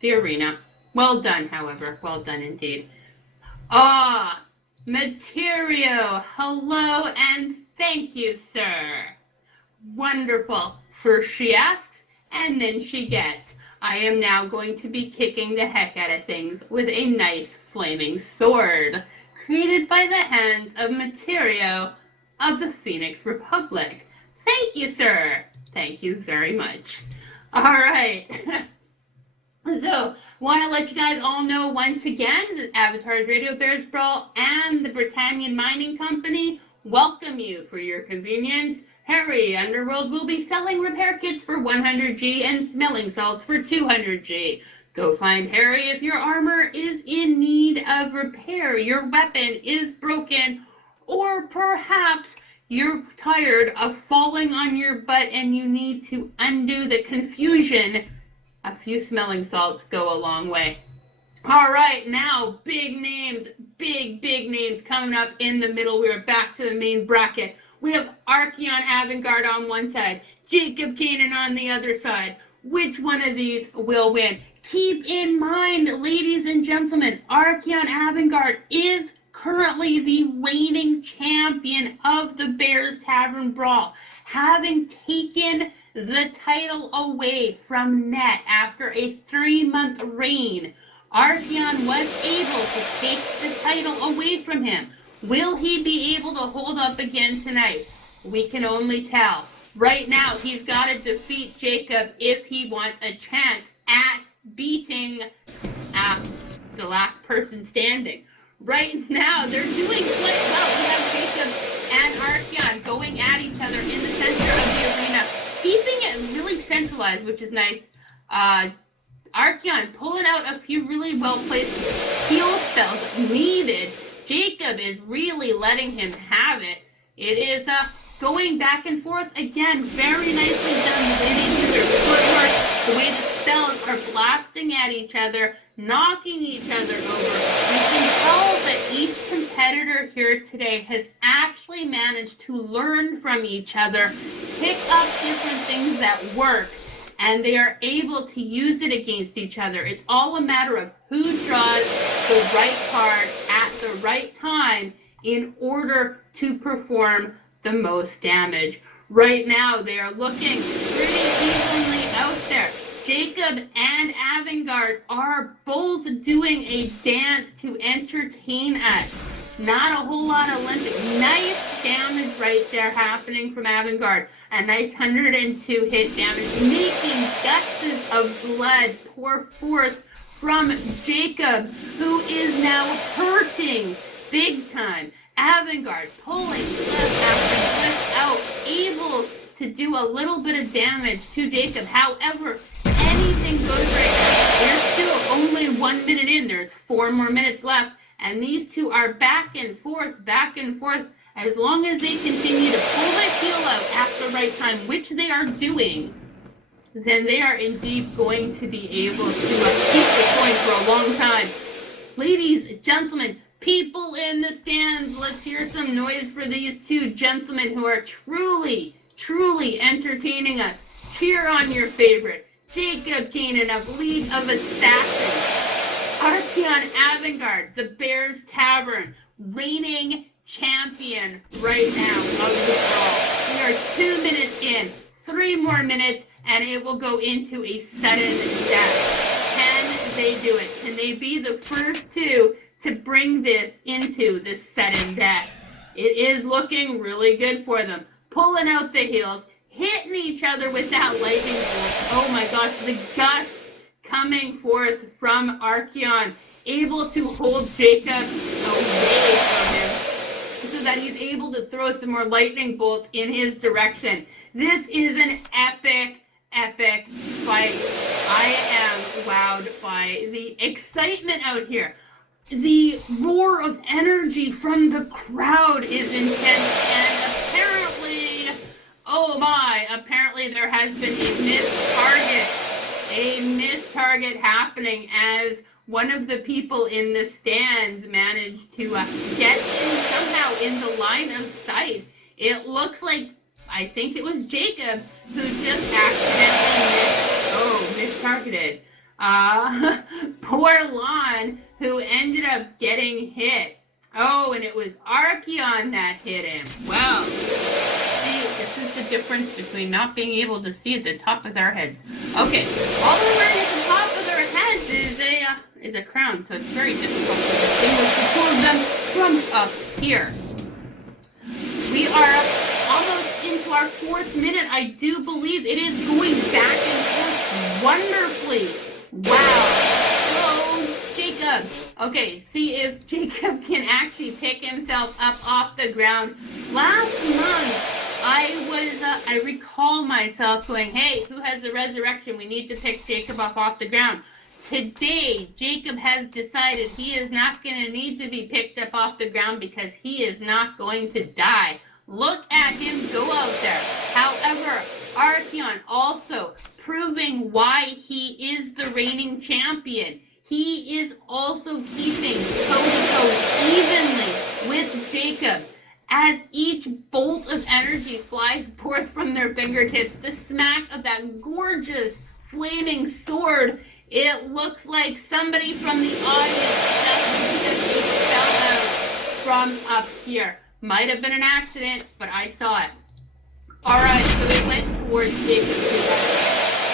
arena. Well done, however. Well done indeed. Ah, Materio. Hello and thank you, sir. Wonderful. First she asks, and then she gets. I am now going to be kicking the heck out of things with a nice flaming sword, created by the hands of Materio of the Phoenix Republic. Thank you, sir. Thank you very much. All right. So, want to let you guys all know once again that Avatar's Radio Bears Brawl and the Britannian Mining Company welcome you for your convenience. Harry Underworld will be selling repair kits for 100G and smelling salts for 200G. Go find Harry if your armor is in need of repair, your weapon is broken, or perhaps you're tired of falling on your butt and you need to undo the confusion. A few smelling salts go a long way. All right, now big names, big names coming up in the middle. We're back to the main bracket. We have Archeon Avantgarde on one side, Jacob Kanan on the other side. Which one of these will win? Keep in mind, ladies and gentlemen, Archeon Avantgarde is currently the reigning champion of the Bears Tavern Brawl, having taken the title away from Net after a 3-month reign. Archeon was able to take the title away from him. Will he be able to hold up again tonight? We can only tell. Right now, he's got to defeat Jacob if he wants a chance at beating the last person standing. Right now, they're doing quite well. We have Jacob and Archeon going at each other in the center of the arena, keeping it really centralized, which is nice. Archeon pulling out a few really well-placed heal spells needed. Jacob is really letting him have it. It is going back and forth again. Very nicely done. They didn't do their footwork. The way the spells are blasting at each other, knocking each other over. You can tell that each competitor here today has actually managed to learn from each other, pick up different things that work, and they are able to use it against each other. It's all a matter of who draws the right card at the right time in order to perform the most damage. Right now, they are looking pretty evenly out there. Jacob and Avantgarde are both doing a dance to entertain us. Not a whole lot of limping. Nice damage right there happening from Avantgarde. A nice 102 hit damage, making gushers of blood pour forth from Jacob, who is now hurting big time. Avantgarde pulling clip after clip out, able to do a little bit of damage to Jacob. However, anything goes right now. There's still only 1 minute in. There's 4 more minutes left. And these two are back and forth. As long as they continue to pull the heel out at the right time, which they are doing, then they are indeed going to be able to keep this going for a long time. Ladies, gentlemen, people in the stands, let's hear some noise for these two gentlemen who are truly entertaining us. Cheer on your favorite, Jacob Kanan of League of Assassins. Archeon Avantgarde, the Bears Tavern, reigning champion right now of the brawl. We are 2 minutes in, 3 more minutes, and it will go into a sudden death. Can they do it? Can they be the first two to bring this into the sudden death? It is looking really good for them. Pulling out the heels, hitting each other with that lightning bolt. Oh my gosh, the gust coming forth from Archeon, able to hold Jacob away from him so that he's able to throw some more lightning bolts in his direction. This is an epic fight. I am wowed by the excitement out here. The roar of energy from the crowd is intense, and apparently there has been a missed target happening as one of the people in the stands managed to get in somehow in the line of sight. It looks like, I think it was Jacob who just accidentally mistargeted. Poor Lon, who ended up getting hit. Oh, and it was Archeon that hit him. Well, see, this is the difference between not being able to see at the top of their heads. Okay, all they're wearing at the top of their heads is a crown, so it's very difficult to distinguish the two of them from up here. We are almost into our 4th minute. I do believe it is going back and forth wonderfully. Wow. Whoa, Jacob. Okay, see if Jacob can actually pick himself up off the ground. Last month, I recall myself going, hey, who has the resurrection? We need to pick Jacob up off the ground. Today, Jacob has decided he is not going to need to be picked up off the ground because he is not going to die. Look at him go out there. However, Archeon also proving why he is the reigning champion. He is also keeping toe-to-toe evenly with Jacob. As each bolt of energy flies forth from their fingertips, the smack of that gorgeous flaming sword, it looks like somebody from the audience just took a spell out from up here. Might have been an accident, but I saw it. Alright, so it went towards Jacob.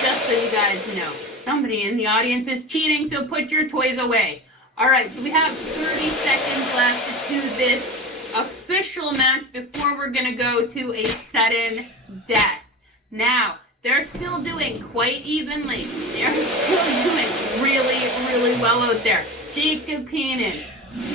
Just so you guys know. Somebody in the audience is cheating, so put your toys away. Alright, so we have 30 seconds left to this official match before we're going to go to a sudden death. Now, they're still doing quite evenly. They're still doing really, really well out there. Jacob Kanan,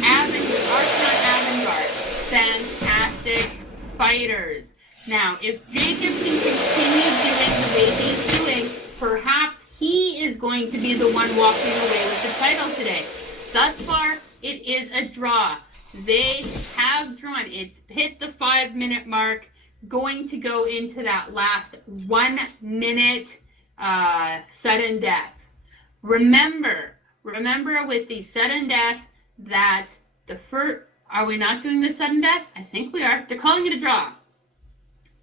Archeon Avangard, fantastic fighters. Now, if Jacob can continue doing the way he's doing, perhaps he is going to be the one walking away with the title today. Thus far, it is a draw. They have drawn. It's hit the 5-minute mark. Going to go into that last 1 minute sudden death. Remember with the sudden death that the first, are we not doing the sudden death? I think we are. They're calling it a draw.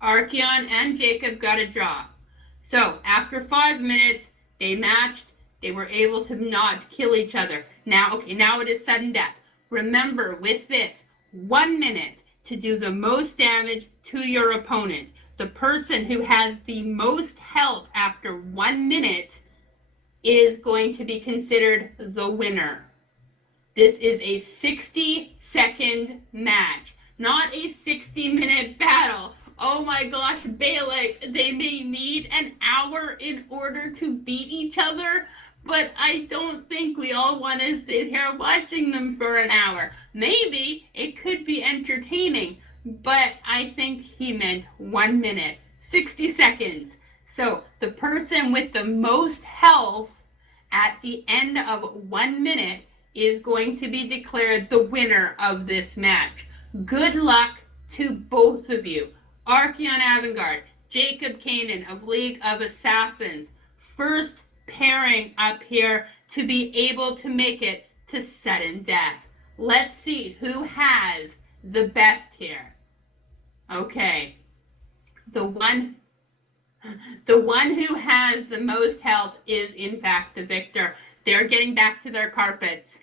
Archeon and Jacob got a draw. So after 5 minutes, they matched. They were able to not kill each other. Now it is sudden death. Remember with this, 1 minute to do the most damage to your opponent. The person who has the most health after 1 minute is going to be considered the winner. This is a 60-second match, not a 60-minute battle. Oh my gosh, Balak, they may need an hour in order to beat each other, but I don't think we all want to sit here watching them for an hour. Maybe it could be entertaining, but I think he meant 1 minute, 60 seconds. So the person with the most health at the end of 1 minute is going to be declared the winner of this match. Good luck to both of you. Archeon Avangard, Jacob Kanan of League of Assassins. First pairing up here to be able to make it to sudden death. Let's see who has the best here. Okay. The one who has the most health is in fact the victor. They're getting back to their carpets.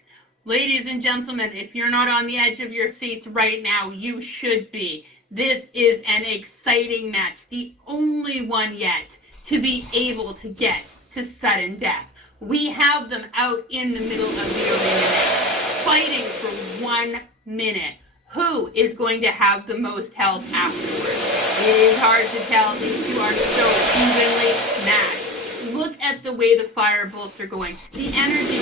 Ladies and gentlemen, if you're not on the edge of your seats right now, you should be. This is an exciting match, the only one yet to be able to get to sudden death. We have them out in the middle of the arena fighting for 1 minute. Who is going to have the most health afterwards? It is hard to tell. These two are so evenly matched. Look at the way the fire bolts are going. The energy,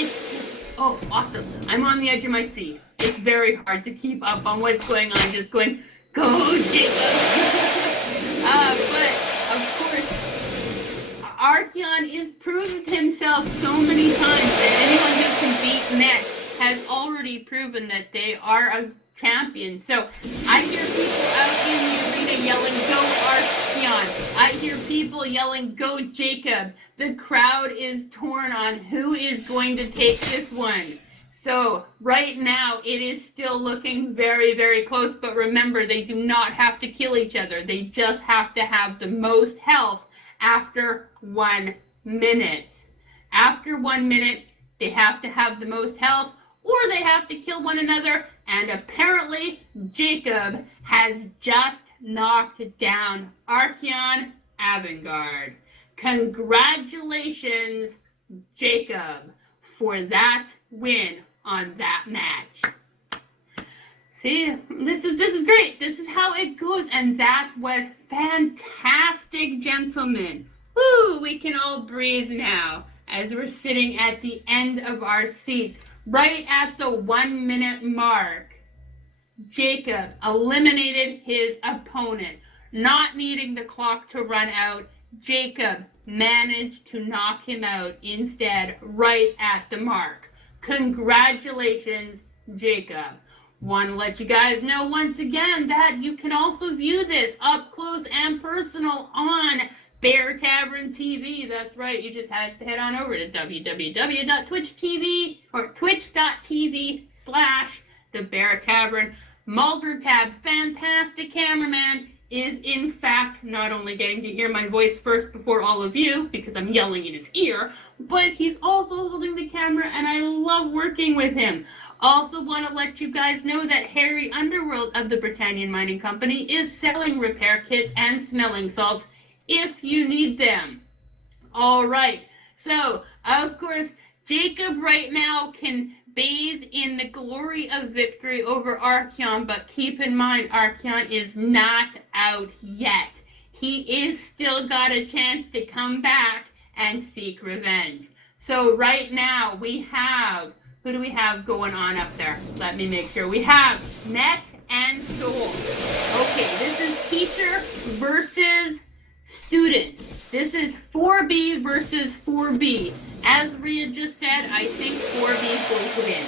it's just, oh, awesome. I'm on the edge of my seat. It's very hard to keep up on what's going on. Just going, go Jacob. But of course, Archeon has proven himself so many times that anyone who can beat Net has already proven that they are a champion. So I hear people out in the arena yelling, go Archeon. I hear people yelling, go Jacob. The crowd is torn on who is going to take this one. So right now it is still looking very, very close, but remember, they do not have to kill each other. They just have to have the most health after 1 minute. After 1 minute, they have to have the most health, or they have to kill one another, and apparently Jacob has just knocked down Archeon Avantgarde. Congratulations, Jacob, for that win on that match. See, this is great. This is how it goes, and that was fantastic, gentlemen. Woo, we can all breathe now as we're sitting at the end of our seats, right at the 1 minute mark. Jacob eliminated his opponent, not needing the clock to run out. Jacob managed to knock him out instead, right at the mark. Congratulations, Jacob. Want to let you guys know once again that you can also view this up close and personal on Bear Tavern TV. That's right, you just have to head on over to www.twitch.tv or twitch.tv/The Bear Tavern. Mulgertab, fantastic cameraman, is in fact not only getting to hear my voice first before all of you, because I'm yelling in his ear, but he's also holding the camera, and I love working with him. Also want to let you guys know that Harry Underworld of the Britannian Mining Company is selling repair kits and smelling salts if you need them. All right, so of course Jacob right now can bathe in the glory of victory over Archeon, but keep in mind Archeon is not out yet. He is still got a chance to come back and seek revenge. So right now we have, who do we have going on up there? Let me make sure. We have Net and Soul. Okay, this is teacher versus student. This is 4B versus 4B. As Rhea just said, I think 4B is going to win.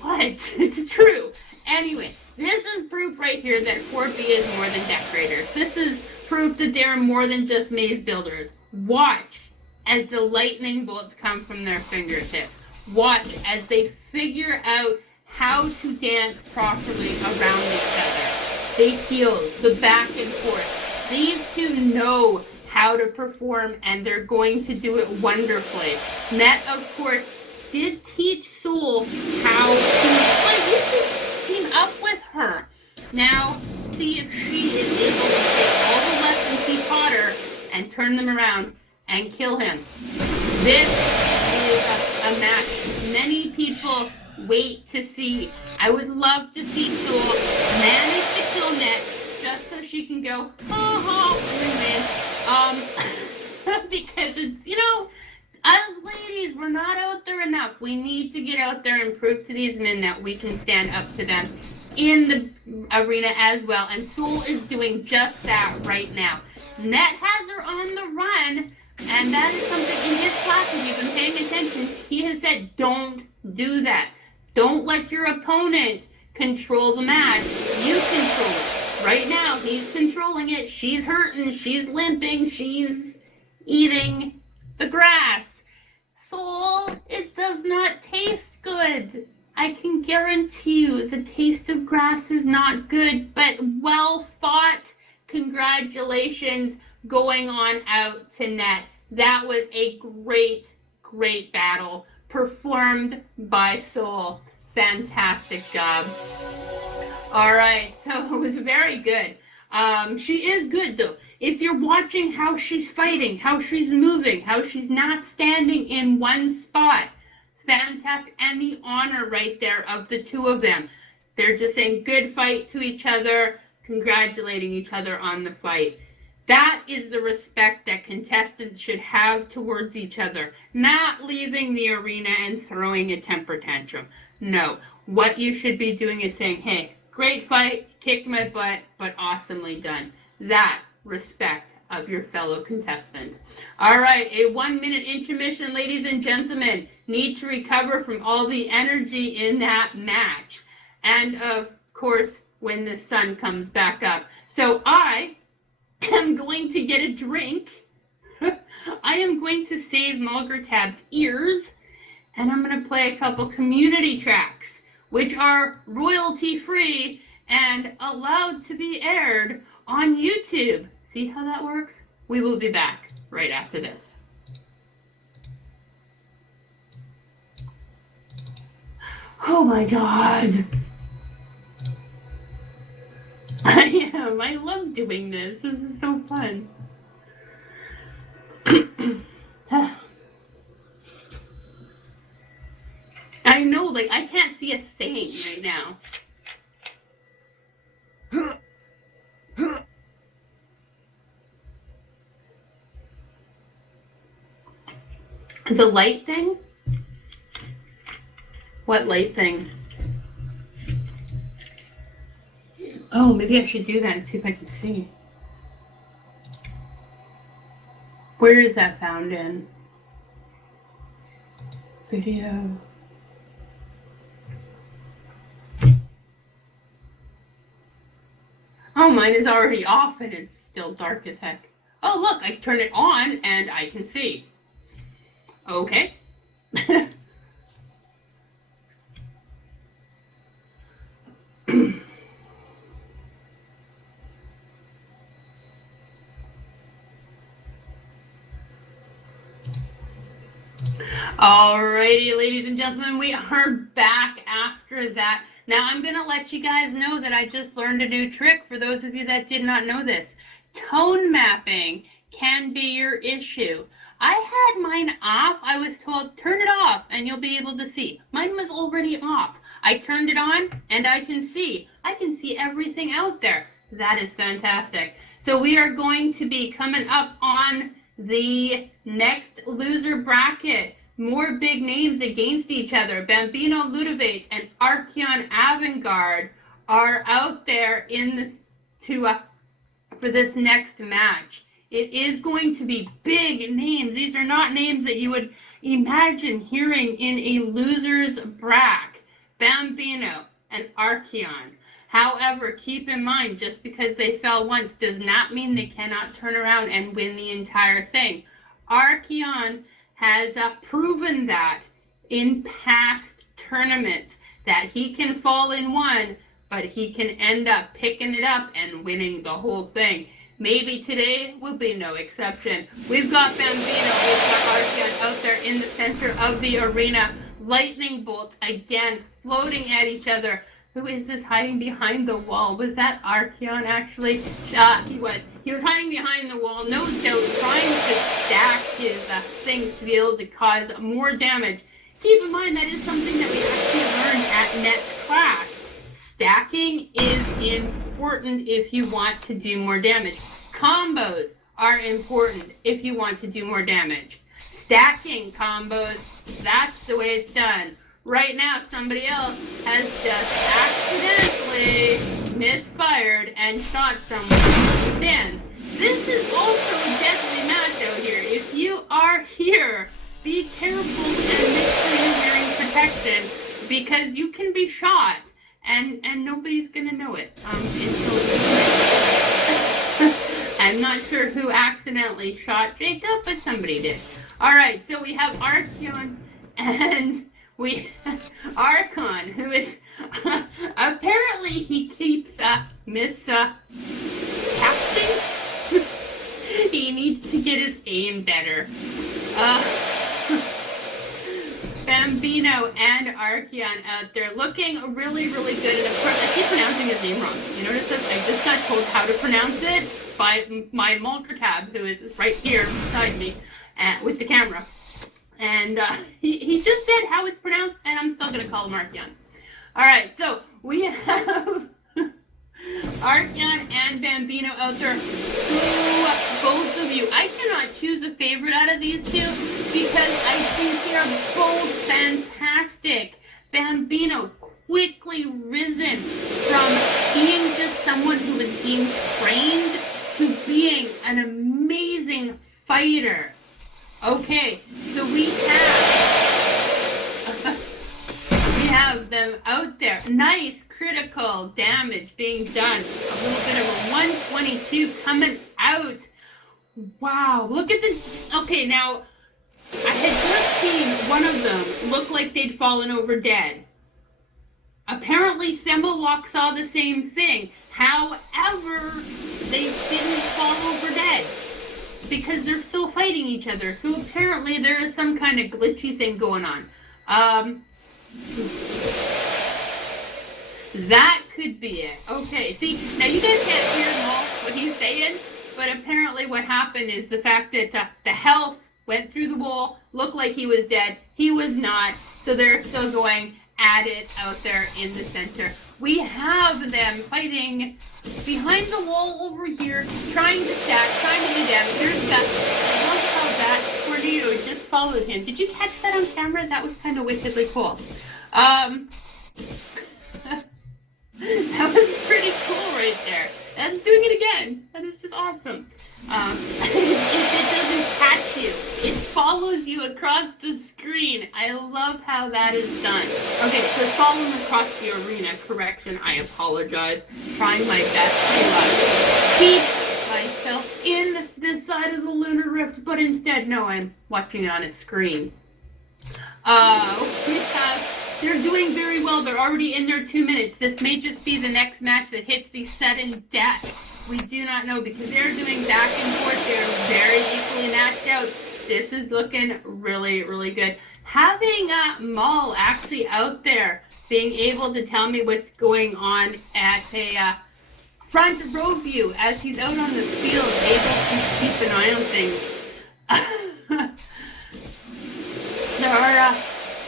What? It's true. Anyway, this is proof right here that 4B is more than decorators. This is proof that they're more than just maze builders. Watch as the lightning bolts come from their fingertips. Watch as they figure out how to dance properly around each other. The heels, the back and forth. These two know how to perform, and they're going to do it wonderfully. Net, of course, did teach Soul how to, used to team up with her. Now, see if she is able to take all the lessons he taught her and turn them around and kill him. This is a match many people wait to see. I would love to see Soul manage to kill Net just so she can go, ha, and win. Because it's, us ladies, we're not out there enough. We need to get out there and prove to these men that we can stand up to them in the arena as well. And Soul is doing just that right now. Net has her on the run, and that is something in his class, if you've been paying attention, he has said, don't do that. Don't let your opponent control the match. You control it. Right now, he's controlling it. She's hurting. She's limping. She's eating the grass. Soul, it does not taste good. I can guarantee you the taste of grass is not good, but well fought. Congratulations going on out to Net. That was a great, great battle performed by Soul. Fantastic job. All right, so it was very good. She is good, though. If you're watching how she's fighting, how she's moving, how she's not standing in one spot, fantastic. And the honor right there of the two of them. They're just saying good fight to each other, congratulating each other on the fight. That is the respect that contestants should have towards each other, not leaving the arena and throwing a temper tantrum. No, what you should be doing is saying, hey, great fight, kicked my butt, but awesomely done. That respect of your fellow contestant. All right, a 1 minute intermission, ladies and gentlemen. Need to recover from all the energy in that match. And of course, when the sun comes back up. So I am going to get a drink. I am going to save Mulgertab's ears. and I'm going to play a couple community tracks, which are royalty-free and allowed to be aired on YouTube. See how that works? We will be back right after this. Oh my God. I am. I love doing this. This is so fun. I know, like, I can't see a thing right now. The light thing? What light thing? Oh, maybe I should do that and see if I can see. Where is that found in? Video. Oh, mine is already off and it's still dark as heck. Oh, look, I can turn it on and I can see. Okay. Alrighty, ladies and gentlemen, we are back after that. Now I'm going to let you guys know that I just learned a new trick for those of you that did not know this. Tone mapping can be your issue. I had mine off. I was told, turn it off and you'll be able to see. Mine was already off. I turned it on and I can see. I can see everything out there. That is fantastic. So we are going to be coming up on the next loser bracket. More big names against each other. Bambino Ludovate and Archeon Avantgarde are out there in this for this next match. It is going to be big names. These are not names that you would imagine hearing in a loser's bracket. Bambino and Archeon. However, keep in mind, just because they fell once does not mean they cannot turn around and win the entire thing. Archeon has proven that in past tournaments that he can fall in one, but he can end up picking it up and winning the whole thing. Maybe today will be no exception. We've got Bambino, we've got Archeon out there in the center of the arena. Lightning bolts again floating at each other. Who is this hiding behind the wall? Was that Archeon actually? He was. He was hiding behind the wall, no doubt, trying to stack his things to be able to cause more damage. Keep in mind that is something that we actually learned at Net's class. Stacking is important if you want to do more damage. Combos are important if you want to do more damage. Stacking combos, that's the way it's done. Right now, somebody else has just accidentally misfired and shot someone in the stands. This is also a deadly match out here. If you are here, be careful and make sure you're wearing protection because you can be shot and nobody's gonna know it until I'm not sure who accidentally shot Jacob, but somebody did. All right, so we have Archeon and we have Archon, who is apparently he keeps casting. He needs to get his aim better. Bambino and Archeon out there looking really, really good. And of course, I keep pronouncing his name wrong. You notice this? I just got told how to pronounce it by my Mulkertab, who is right here beside me with the camera. And he just said how it's pronounced, and I'm still going to call him Archeon. All right, so we have Archeon and Bambino out there. Ooh, both of you. I cannot choose a favorite out of these two because I think they're both fantastic. Bambino quickly risen from being just someone who was being trained to being an amazing fighter. Okay, so we have them out there. Nice critical damage being done. A little bit of a 122 coming out. Wow, look at the... Okay, now, I had just seen one of them look like they'd fallen over dead. Apparently, Themawalk saw the same thing. However, they didn't fall over dead because they're still fighting each other. So apparently, there is some kind of glitchy thing going on. That could be it. Okay, see, now you guys can't hear Maul, what he's saying, but apparently what happened is the fact that the health went through the wall, looked like he was dead. He was not, so they're still going at it out there in the center. We have them fighting behind the wall over here, trying to stack, trying to do damage. There's that. I love how that tornado just followed him. Did you catch that on camera? That was kind of wickedly cool. That was pretty cool right there. That's doing it again. That is just awesome. It doesn't catch you. It follows you across the screen. I love how that is done. Okay, so it's following across the arena. Correction, I apologize. Trying my best to keep myself in this side of the Lunar Rift, but instead, no, I'm watching it on a screen. They're doing very well. They're already in their 2 minutes. This may just be the next match that hits the sudden death. We do not know because they're doing back and forth. They're very equally matched out. This is looking really, really good. Having Maul actually out there being able to tell me what's going on at a front row view as he's out on the field, able to keep an eye on things.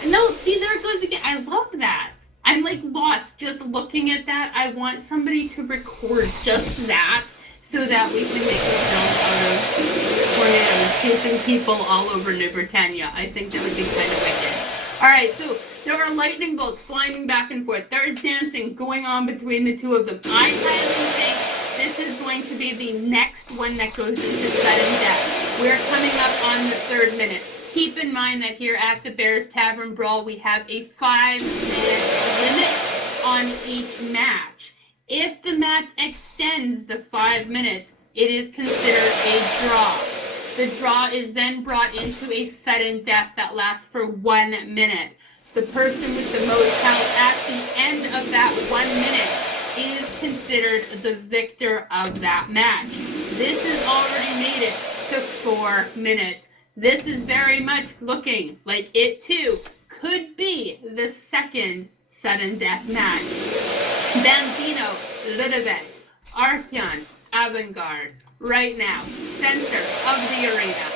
No, see, there it goes again. I love that. I'm like lost just looking at that. I want somebody to record just that so that we can make a film out of tornadoes chasing people all over New Britannia. I think that would be kind of wicked. Alright, so there are lightning bolts flying back and forth. There is dancing going on between the two of them. I highly think this is going to be the next one that goes into sudden death. We're coming up on the 3rd minute. Keep in mind that here at the Bears Tavern Brawl, we have a 5-minute limit on each match. If the match extends the 5 minutes, it is considered a draw. The draw is then brought into a sudden death that lasts for 1 minute. The person with the most health at the end of that 1 minute is considered the victor of that match. This has already made it to 4 minutes. This is very much looking like it, too, could be the second sudden death match. Bambino, Ludovic, Archeon, Avantgarde, right now, center of the arena,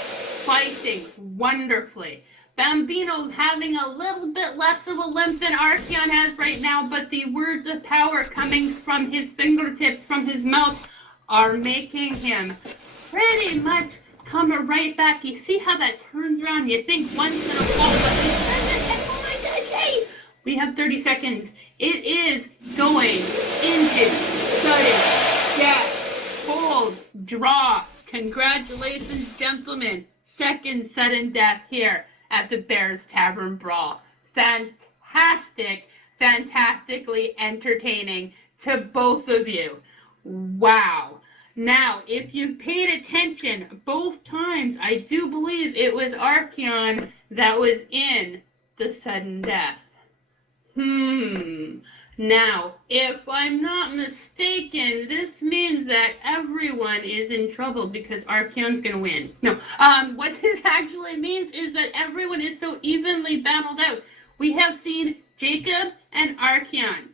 fighting wonderfully. Bambino having a little bit less of a limp than Archeon has right now, but the words of power coming from his fingertips, from his mouth, are making him pretty much come right back. You see how that turns around? You think one's gonna fall, but oh my god, yay! We have 30 seconds. It is going into sudden death. Hold, draw. Congratulations, gentlemen. Second sudden death here at the Bears Tavern Brawl. Fantastic, fantastically entertaining to both of you. Wow. Now, if you've paid attention, both times, I do believe it was Archeon that was in the sudden death. Now, if I'm not mistaken, this means that everyone is in trouble because Archeon's going to win. No, what this actually means is that everyone is so evenly battled out. We have seen Jacob and Archeon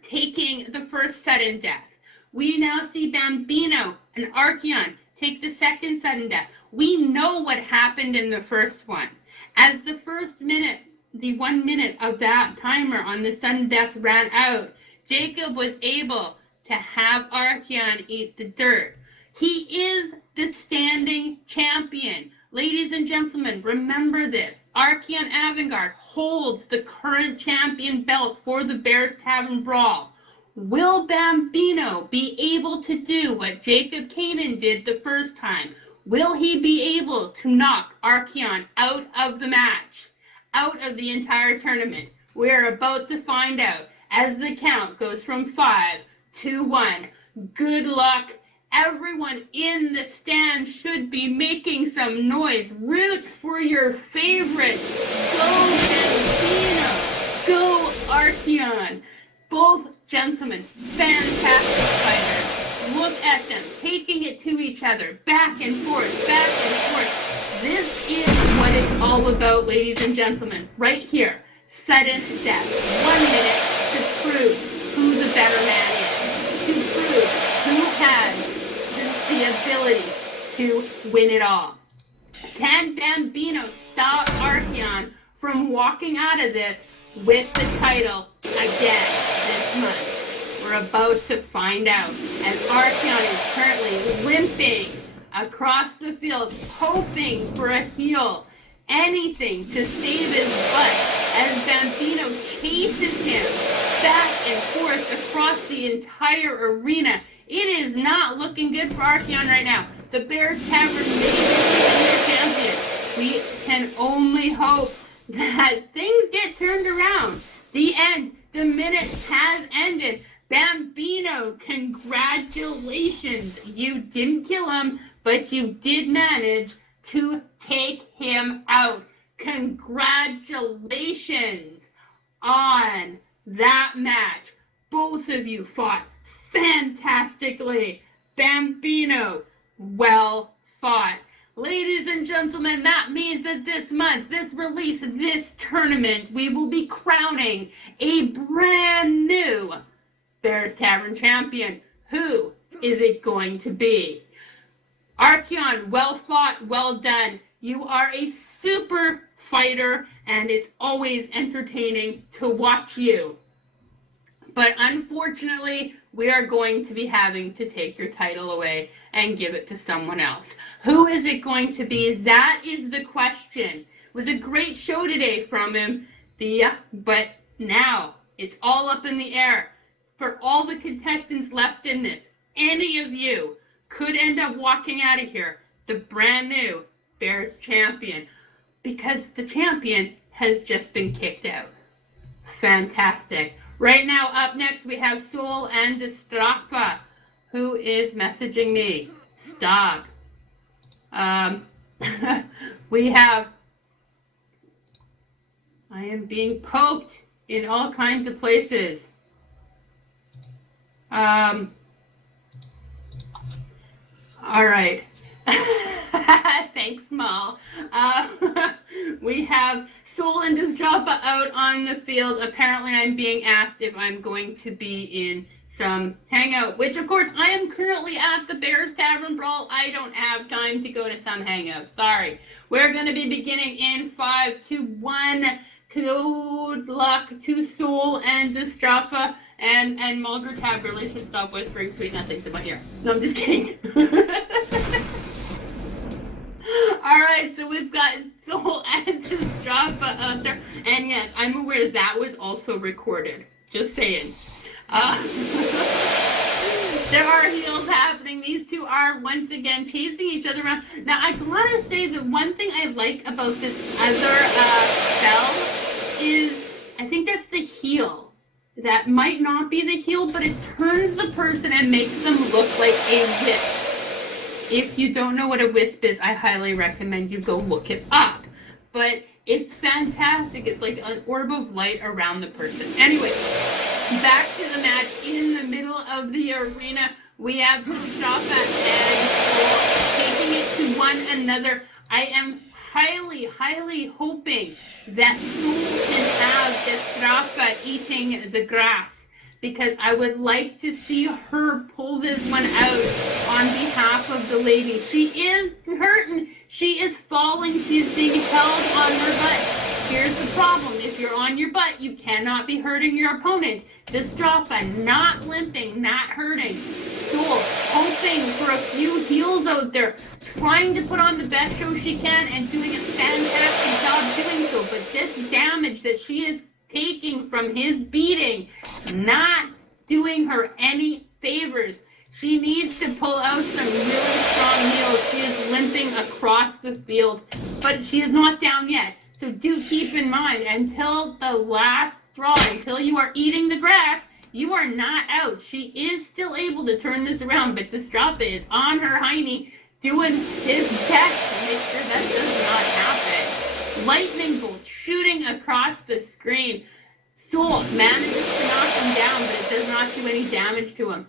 taking the first sudden death. We now see Bambino and Archeon take the second sudden death. We know what happened in the first one. As the first minute, the 1 minute of that timer on the sudden death ran out, Jacob was able to have Archeon eat the dirt. He is the standing champion. Ladies and gentlemen, remember this. Archeon Avantgarde holds the current champion belt for the Bears Tavern Brawl. Will Bambino be able to do what Jacob Kanan did the first time? Will he be able to knock Archeon out of the match, out of the entire tournament? We're about to find out as the count goes from 5 to 1. Good luck Everyone in the stand should be making some noise. Root for your favorite. Go Bambino. Go Archeon. Both gentlemen, fantastic fighters. Look at them, taking it to each other, back and forth, back and forth. This is what it's all about, ladies and gentlemen. Right here, sudden death. 1 minute to prove who the better man is. To prove who has the ability to win it all. Can Bambino stop Archeon from walking out of this with the title again this month? We're about to find out, as Archeon is currently limping across the field, hoping for a heal, anything to save his butt, as Bambino chases him back and forth across the entire arena. It is not looking good for Archeon right now. The Bears Tavern may be their champion. We can only hope that things get turned around. The end. The minute has ended. Bambino, congratulations. You didn't kill him, but you did manage to take him out. Congratulations on that match. Both of you fought fantastically. Bambino, well fought. Ladies and gentlemen, that means that this month, this release, this tournament, we will be crowning a brand new Bears Tavern champion. Who is it going to be? Archeon, well fought, well done. You are a super fighter, and it's always entertaining to watch you. But unfortunately, we are going to be having to take your title away and give it to someone else. Who is it going to be? That is the question. It was a great show today from him, but now it's all up in the air. For all the contestants left in this, any of you could end up walking out of here the brand new Bears champion, because the champion has just been kicked out. Fantastic. Right now, up next, we have Soul and Distrafa, who is messaging me. Stop. We have, I am being poked in all kinds of places. All right. Thanks, Mal. We have Soul and Distrafa out on the field. Apparently, I'm being asked if I'm going to be in some hangout, which, of course, I am currently at the Bears Tavern Brawl. I don't have time to go to some hangout. Sorry. We're going to be beginning in 3, 2, 1. Good luck to Soul and Distrafa. And Mulder Tab really should stop whispering sweet nothings in my ear. No, I'm just kidding. Alright, so we've got Soul and Distrafa out there. And yes, I'm aware that was also recorded. Just saying. There are heals happening. These two are once again chasing each other around. Now, I gotta say that one thing I like about this other spell is, I think that's the heal. That might not be the heal, but it turns the person and makes them look like a wisp. If you don't know what a wisp is, I highly recommend you go look it up. But it's fantastic. It's like an orb of light around the person. Anyway, back to the match. In the middle of the arena, we have Distrafa and Soul taking it to one another. I am highly hoping that Soul can have Distrafa eating the grass, because I would like to see her pull this one out on behalf of the lady. She is hurting. She is falling. She is being held on her butt. Here's the problem. If you're on your butt, you cannot be hurting your opponent. Distrafa, not limping, not hurting. Soul, hoping for a few heals out there, trying to put on the best show she can and doing a fantastic job doing so. But this damage that she is taking from his beating, not doing her any favors. She needs to pull out some really strong heals. She is limping across the field, but she is not down yet. So do keep in mind, until the last straw, until you are eating the grass, you are not out. She is still able to turn this around, but Distrappa is on her hiney doing his best to make sure that does not happen. Lightning bolt shooting across the screen. Soul manages to knock him down, but it does not do any damage to him.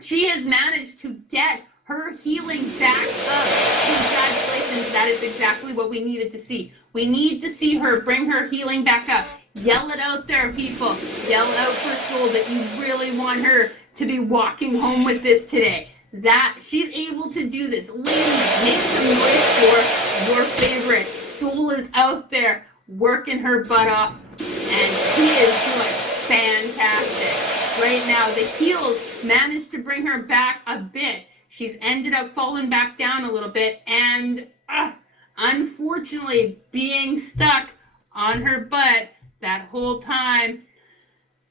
She has managed to get her healing back up. Congratulations, that is exactly what we needed to see. We need to see her bring her healing back up. Yell it out there, people. Yell out for Soul that you really want her to be walking home with this today. That she's able to do this. Ladies, make some noise for your favorite. Soul is out there working her butt off, and she is doing fantastic. Right now, the heals managed to bring her back a bit. She's ended up falling back down a little bit, and unfortunately, being stuck on her butt that whole time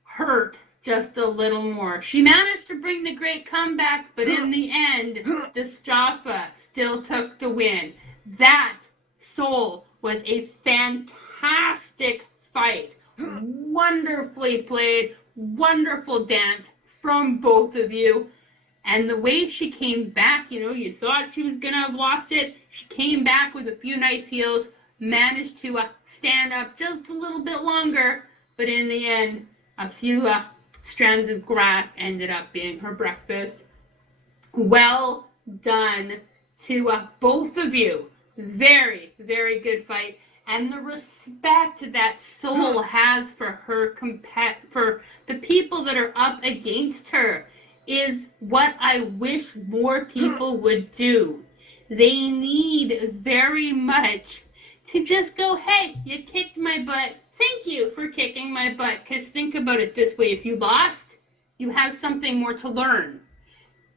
hurt just a little more. She managed to bring the great comeback, but in the end, Distrappa still took the win. That, Soul, was a fantastic fight. Wonderfully played, wonderful dance from both of you. And the way she came back, you thought she was going to have lost it. She came back with a few nice heals, managed to stand up just a little bit longer, but in the end, a few strands of grass ended up being her breakfast. Well done to both of you. Very, very good fight. And the respect that Soul has for her for the people that are up against her is what I wish more people would do. They need very much to just go, hey, you kicked my butt. Thank you for kicking my butt. Because think about it this way. If you lost, you have something more to learn.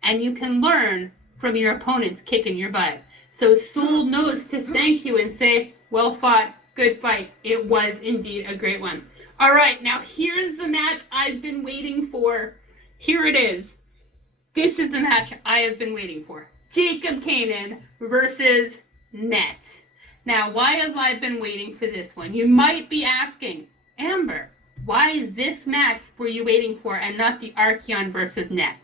And you can learn from your opponents kicking your butt. So Soul knows to thank you and say, well fought, good fight. It was indeed a great one. All right, now here's the match I've been waiting for. Here it is. This is the match I have been waiting for. Jacob Kanan versus Net. Now, why have I been waiting for this one? You might be asking, Amber, why this match were you waiting for and not the Archeon versus Net?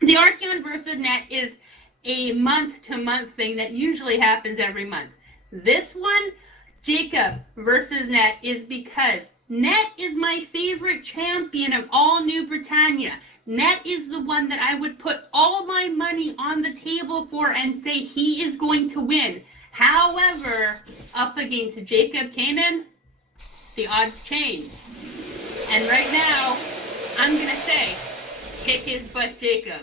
The Archeon versus Net is a month-to-month thing that usually happens every month. This one, Jacob versus Net, is because Net is my favorite champion of all New Britannia. Net is the one that I would put all my money on the table for and say he is going to win. However, up against Jacob Kanan, the odds change. And right now, I'm going to say, kick his butt, Jacob.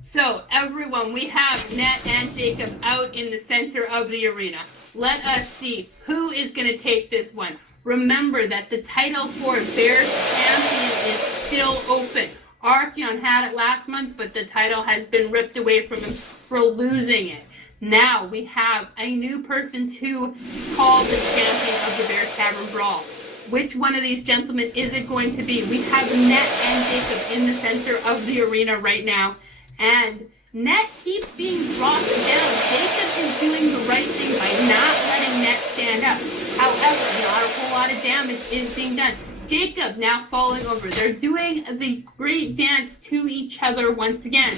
So, everyone, we have Net and Jacob out in the center of the arena. Let us see who is going to take this one. Remember that the title for Bears champion is still open. Archeon had it last month, but the title has been ripped away from him for losing it. Now we have a new person to call the champion of the Bears Tavern Brawl. Which one of these gentlemen is it going to be? We have Net and Jacob in the center of the arena right now. And Net keeps being dropped down. Jacob is doing the right thing by not letting Net stand up. However, not a whole lot of damage is being done. Jacob now falling over. They're doing the great dance to each other once again.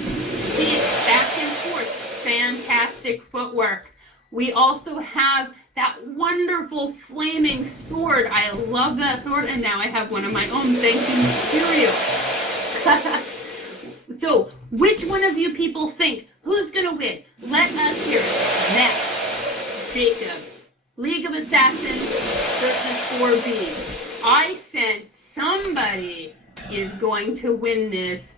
See it back and forth. Fantastic footwork. We also have that wonderful flaming sword. I love that sword, and now I have one of my own. Thank you, material. So, which one of you people think who's gonna win? Let us hear it. Next, Jacob. League of Assassins versus 4B. I sense somebody is going to win this,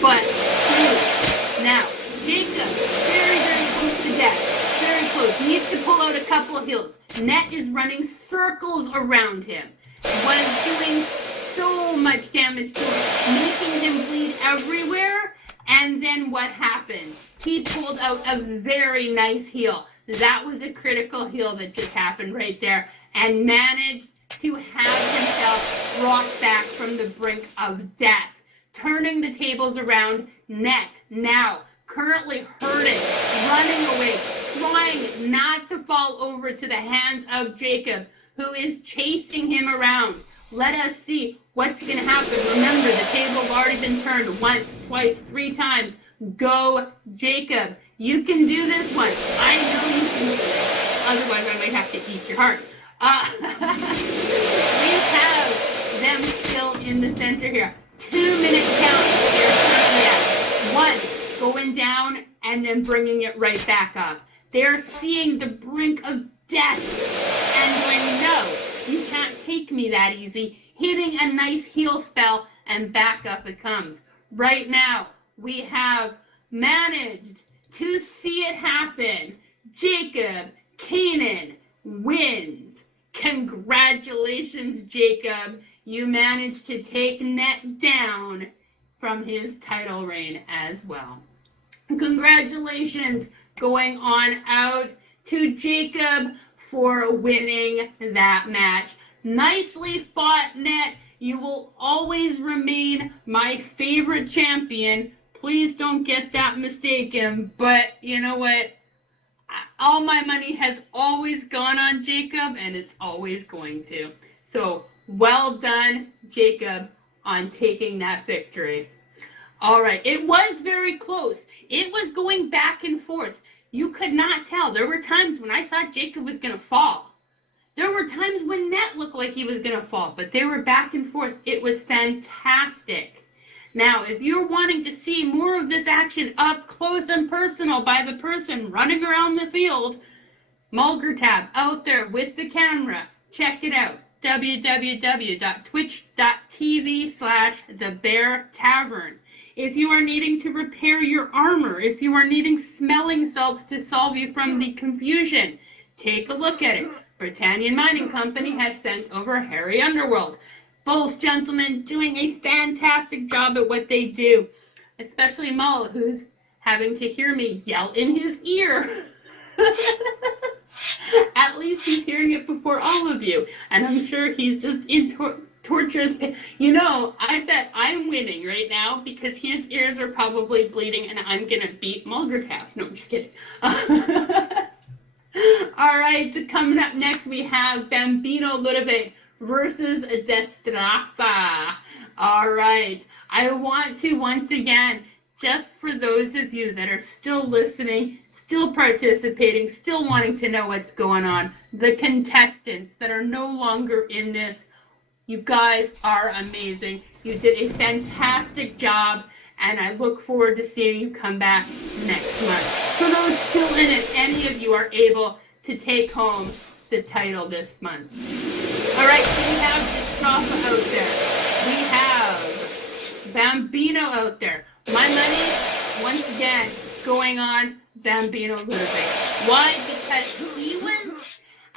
but who? Now, Jacob, very, very close to death. Very close. Needs to pull out a couple of heals. Net is running circles around him. Was doing so much damage to him, making him bleed everywhere. And then what happened? He pulled out a very nice heal. That was a critical heal that just happened right there, and managed to have himself rocked back from the brink of death. Turning the tables around, Net now currently hurting, running away, trying not to fall over to the hands of Jacob, who is chasing him around. Let us see what's going to happen. Remember, the table has already been turned once, twice, 3 times. Go, Jacob. You can do this one. I know you can do it. Otherwise, I might have to eat your heart. We have them still in the center here. 2-minute count. They're currently at 1, going down and then bringing it right back up. They're seeing the brink of death and going, no, you can't take me that easy. Hitting a nice heal spell and back up it comes. Right now, we have managed to see it happen. Jacob Kanan wins. Congratulations, Jacob. You managed to take Net down from his title reign as well. Congratulations going on out to Jacob for winning that match. Nicely fought, Net. You will always remain my favorite champion. Please don't get that mistaken. But you know what? All my money has always gone on Jacob, and it's always going to. So, well done, Jacob, on taking that victory. All right, it was very close. It was going back and forth. You could not tell. There were times when I thought Jacob was going to fall. There were times when Net looked like he was going to fall, but they were back and forth. It was fantastic. Now, if you're wanting to see more of this action up close and personal by the person running around the field, Mulgertab out there with the camera. Check it out. www.twitch.tv/thebeartavern. If you are needing to repair your armor, if you are needing smelling salts to solve you from the confusion, take a look at it. Britannian Mining Company has sent over Harry Underworld. Both gentlemen doing a fantastic job at what they do, especially Mull, who's having to hear me yell in his ear. At least he's hearing it before all of you, and I'm sure he's just in torturous pain. You know, I bet I'm winning right now because his ears are probably bleeding, and I'm gonna beat Mulgertab. No, I'm just kidding. All right, so coming up next we have Bambino Ludovic versus Destrafa. All right, I want to once again, just for those of you that are still listening, still participating, still wanting to know what's going on, the contestants that are no longer in this, you guys are amazing. You did a fantastic job, and I look forward to seeing you come back next month. For those still in it, any of you are able to take home the title this month. All right, so we have Destrafa out there. We have Bambino out there. My money, once again, going on Bambino Ludovic. Why? Because he was...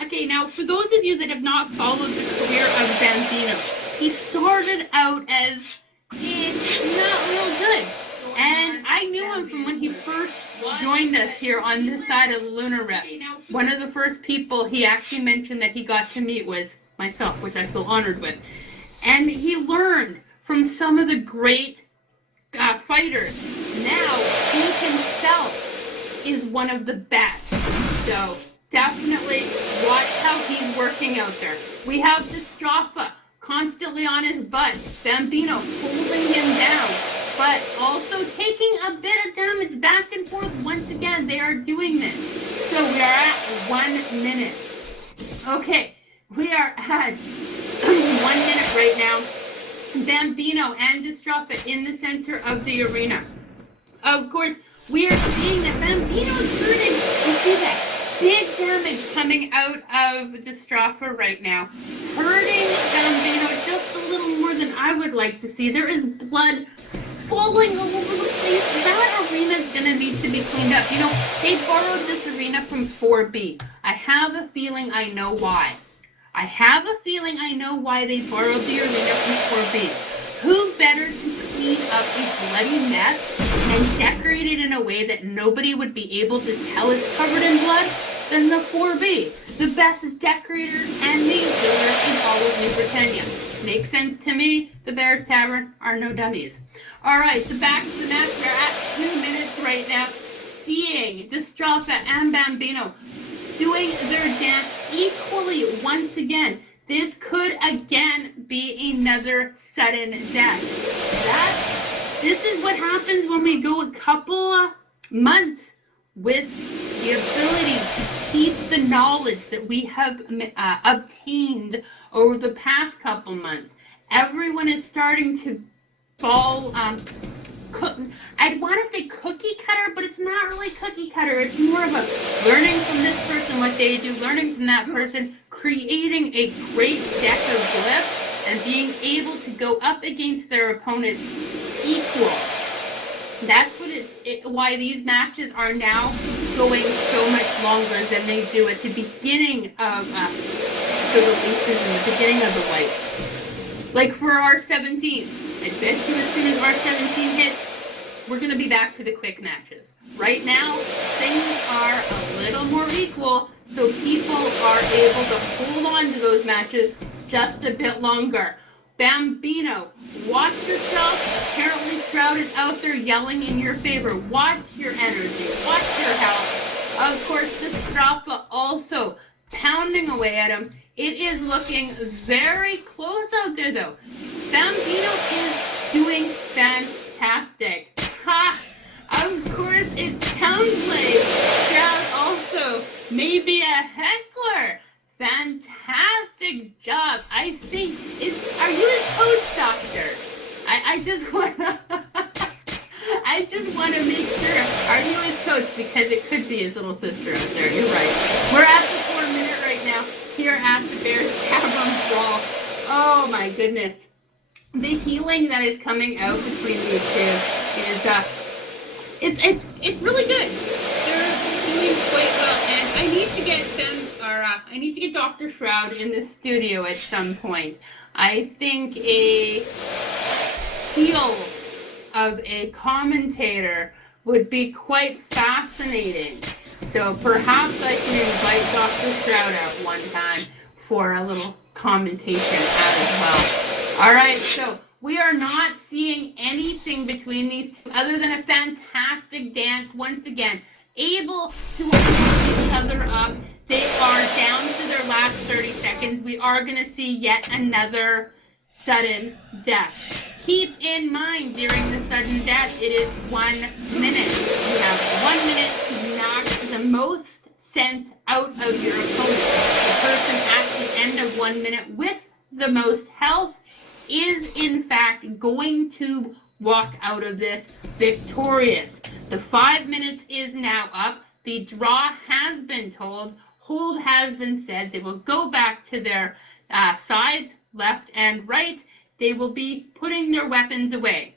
Okay, now, for those of you that have not followed the career of Bambino, he started out as not real good. And I knew him from when he first joined us here on this side of the Lunar Rep. One of the first people he actually mentioned that he got to meet was myself, which I feel honored with. And he learned from some of the great fighters. Now, he himself is one of the best. So, definitely watch how he's working out there. We have Destrafa constantly on his butt. Bambino holding him down, but also taking a bit of damage back and forth. Once again, they are doing this. So we are at 1 minute. Okay, we are at 1 minute right now. Bambino and Destrafa in the center of the arena. Of course, we are seeing that Bambino is hurting. You see that? Big damage coming out of Destrafa right now. Hurting Bambino just a little more than I would like to see. There is blood falling all over the place. That arena is going to need to be cleaned up. You know, they borrowed this arena from 4B. I have a feeling I know why. I have a feeling I know why they borrowed the arena from 4B. Who better to clean up a bloody mess and decorate it in a way that nobody would be able to tell it's covered in blood than the 4B, the best decorators and name builders in all of New Britannia. Makes sense to me. The Bears Tavern are no dummies. All right, so back to the match. We're at 2 minutes right now, seeing Destrafa and Bambino doing their dance, equally once again. This could again be another sudden death. This is what happens when we go a couple months with the ability to keep the knowledge that we have obtained over the past couple months. Everyone is starting to fall, I'd want to say cookie cutter, but it's not really cookie cutter. It's more of a learning from this person what they do, learning from that person, creating a great deck of glyphs, and being able to go up against their opponent equal. That's what why these matches are now going so much longer than they do at the beginning of the releases and the beginning of the whites. Like for R17, I bet you as soon as R17 hits, we're going to be back to the quick matches. Right now, things are a little more equal, so people are able to hold on to those matches just a bit longer. Bambino, watch yourself. Apparently Shroud is out there yelling in your favor. Watch your energy. Watch your health. Of course, Strafa also pounding away at him. It is looking very close out there, though. Bambino is doing fantastic. Ha! Of course, it sounds like Shroud also may be a heckler. Fantastic job. I think are you his coach, Doctor? I just want to make sure. Are you his coach? Because it could be his little sister out there. You're right. We're at the 4 minute right now here at the Bears Tavern Brawl. Oh my goodness. The healing that is coming out between these two is it's really good. They're doing quite well, and I need to get them. I need to get Dr. Shroud in the studio at some point. I think a heel of a commentator would be quite fascinating. So perhaps I can invite Dr. Shroud out one time for a little commentation as well. All right, so we are not seeing anything between these two other than a fantastic dance once again, able to hold each other up. They are down to their last 30 seconds. We are going to see yet another sudden death. Keep in mind, during the sudden death, it is 1 minute. You have 1 minute to knock the most sense out of your opponent. The person at the end of 1 minute with the most health is, in fact, going to walk out of this victorious. The 5 minutes is now up. The draw has been told. Hold has been said. They will go back to their sides, left and right. They will be putting their weapons away.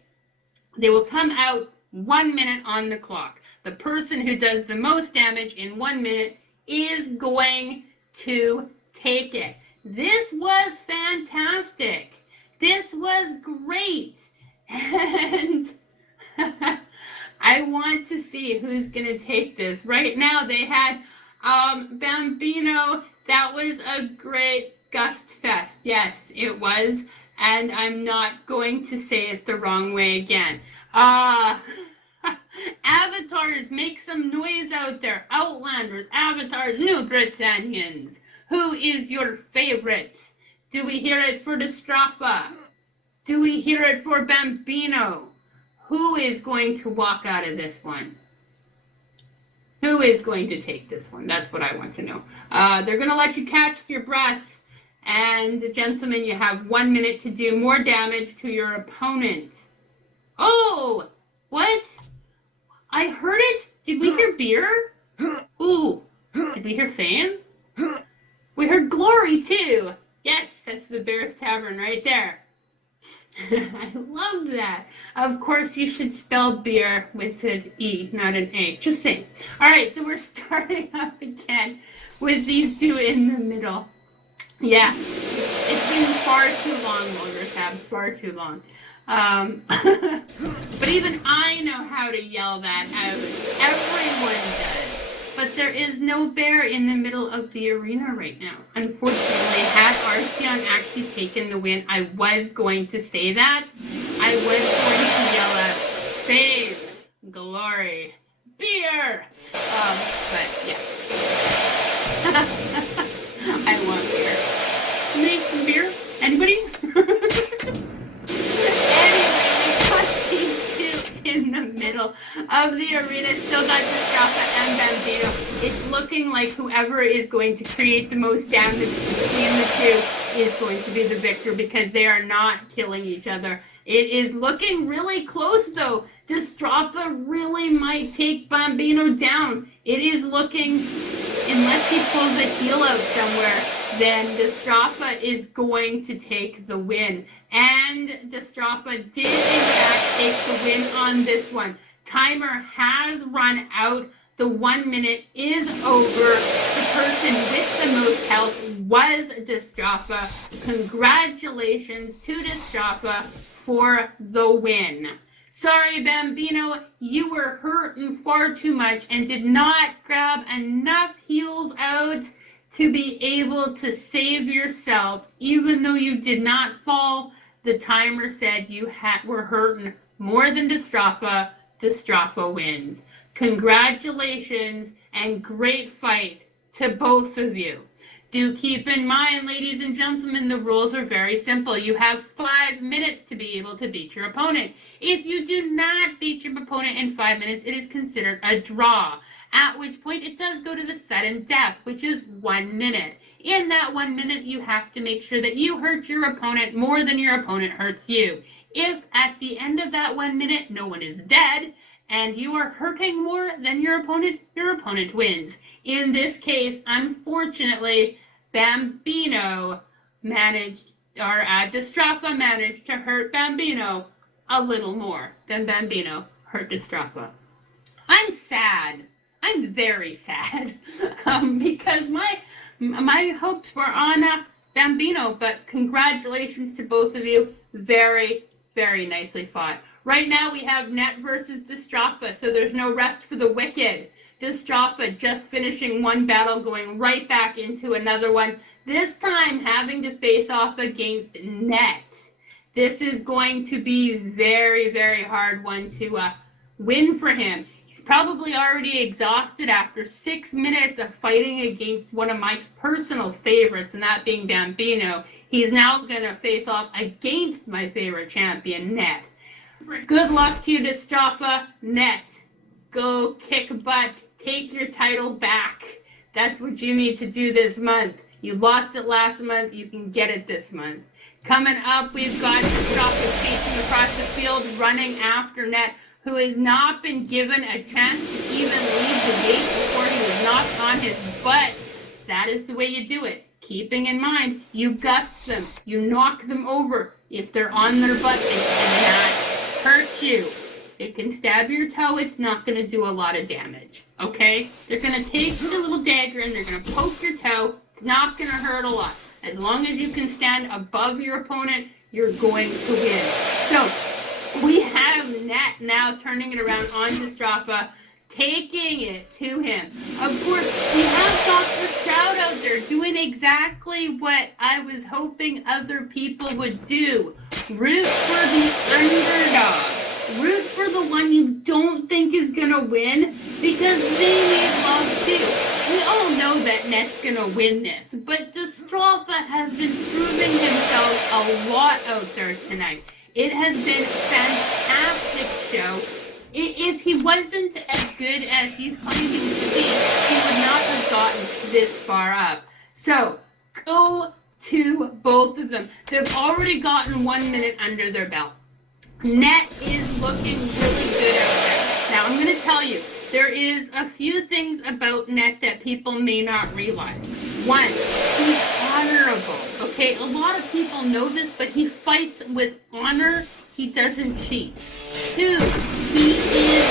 They will come out 1 minute on the clock. The person who does the most damage in 1 minute is going to take it. This was fantastic. This was great. And I want to see who's going to take this. Right now they had Bambino. That was a great gust fest. Yes, it was. And I'm not going to say it the wrong way again. Avatars, make some noise out there. Outlanders, Avatars, New Britannians. Who is your favorite? Do we hear it for Strafa? Do we hear it for Bambino? Who is going to walk out of this one? Who is going to take this one? That's what I want to know. They're going to let you catch your breath. And, gentlemen, you have 1 minute to do more damage to your opponent. Oh! What? I heard it? Did we hear beer? Ooh. Did we hear fame? We heard glory, too. Yes, that's the Bears Tavern right there. I love that. Of course, you should spell beer with an E, not an A. Just saying. All right, so we're starting up again with these two in the middle. Yeah, it's been far too long, Longer Tab, far too long. But even I know how to yell that out. Everyone does. But there is no bear in the middle of the arena right now. Unfortunately, had Arteon actually taken the win, I was going to say that. I was going to yell out, fame, glory, beer. But yeah. of the arena. Still got Distraffa and Bambino. It's looking like whoever is going to create the most damage between the two is going to be the victor, because they are not killing each other. It is looking really close, though. Distraffa really might take Bambino down. It is looking, unless he pulls a heel out somewhere, then Distraffa is going to take the win. And Distraffa did, in fact, take the win on this one. Timer has run out. The 1 minute is over. The person with the most health was Distraffa. Congratulations to Distraffa for the win. Sorry, Bambino, you were hurting far too much and did not grab enough heals out to be able to save yourself. Even though you did not fall, the timer said you were hurting more than Distraffa. Distraffa wins. Congratulations and great fight to both of you. Do keep in mind, ladies and gentlemen, the rules are very simple. You have 5 minutes to be able to beat your opponent. If you do not beat your opponent in 5 minutes, it is considered a draw, at which point it does go to the sudden death, which is 1 minute. In that 1 minute, you have to make sure that you hurt your opponent more than your opponent hurts you. If at the end of that 1 minute, no one is dead, and you are hurting more than your opponent wins. In this case, unfortunately, Bambino managed, or Distraffa managed to hurt Bambino a little more than Bambino hurt Distraffa. I'm sad. I'm very sad because my hopes were on Bambino, but congratulations to both of you. Very, very nicely fought. Right now we have Net versus Distraffa, so there's no rest for the wicked. Distraffa just finishing one battle, going right back into another one, this time having to face off against Net. This is going to be very, very hard one to win for him. He's probably already exhausted after 6 minutes of fighting against one of my personal favorites, and that being Bambino. He's now going to face off against my favorite champion, Net. Good luck to you, Distraffa. Net, go kick butt. Take your title back. That's what you need to do this month. You lost it last month. You can get it this month. Coming up, we've got Distraffa chasing across the field, running after Net, who has not been given a chance to even leave the gate before he was knocked on his butt. That is the way you do it. Keeping in mind, you gust them. You knock them over. If they're on their butt, they cannot hurt you. It can stab your toe. It's not going to do a lot of damage. Okay? They're going to take the little dagger and they're going to poke your toe. It's not going to hurt a lot. As long as you can stand above your opponent, you're going to win. So, we have Net now turning it around on Distraffa, taking it to him. Of course, we have Dr. Shroud out there doing exactly what I was hoping other people would do. Root for the underdog. Root for the one you don't think is going to win, because they need love too. We all know that Net's going to win this, but Distraffa has been proving himself a lot out there tonight. It has been a fantastic show. If he wasn't as good as he's claiming to be, he would not have gotten this far up. So, go to both of them. They've already gotten 1 minute under their belt. Net is looking really good out there. Now, I'm going to tell you, there is a few things about Net that people may not realize. One, he's honorable. Okay, a lot of people know this, but he fights with honor. He doesn't cheat. Two, he is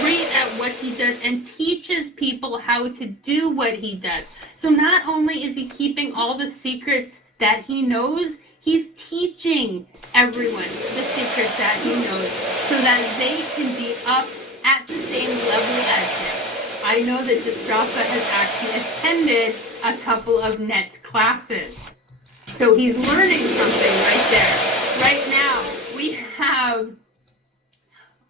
great at what he does and teaches people how to do what he does. So not only is he keeping all the secrets that he knows, he's teaching everyone the secrets that he knows so that they can be up at the same level as him. I know that Distraffa has actually attended a couple of Net's classes. So he's learning something right there. Right now, we have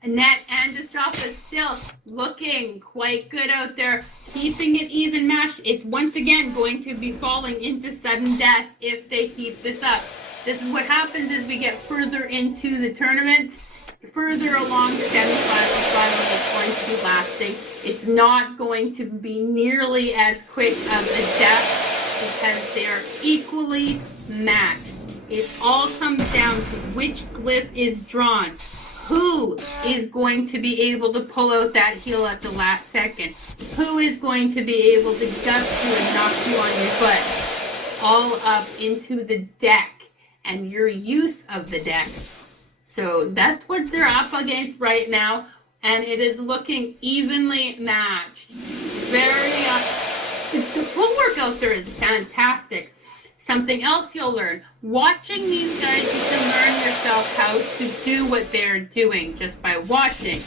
Net and Distraffa still looking quite good out there, keeping it even matched. It's once again going to be falling into sudden death if they keep this up. This is what happens as we get further into the tournaments. further along semifinal, final is going to be lasting. It's not going to be nearly as quick of a death because they are equally matched. It all comes down to which glyph is drawn. Who is going to be able to pull out that heal at the last second? Who is going to be able to gust you and knock you on your butt? All up into the deck and your use of the deck. So that's what they're up against right now, and it is looking evenly matched. The footwork out there is fantastic. Something else you'll learn. Watching these guys, you can learn yourself how to do what they're doing just by watching.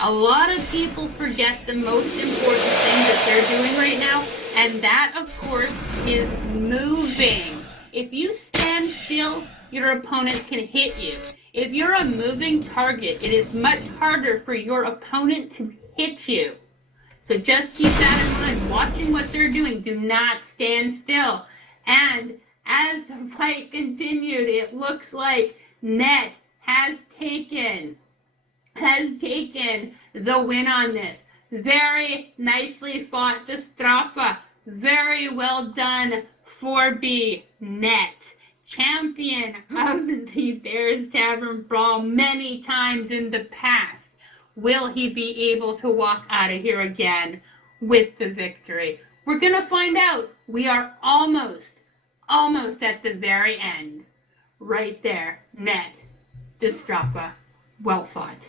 A lot of people forget the most important thing that they're doing right now, and that, of course, is moving. If you stand still, your opponent can hit you. If you're a moving target, it is much harder for your opponent to hit you. So just keep that in mind. Watching what they're doing, do not stand still. And as the fight continued, it looks like Net has taken the win on this. Very nicely fought Destrafa. Very well done for B Net. Champion of the Bears Tavern Brawl many times in the past. Will he be able to walk out of here again with the victory? We're going to find out. We are almost at the very end. Right there. Net. Destrafa. Well fought.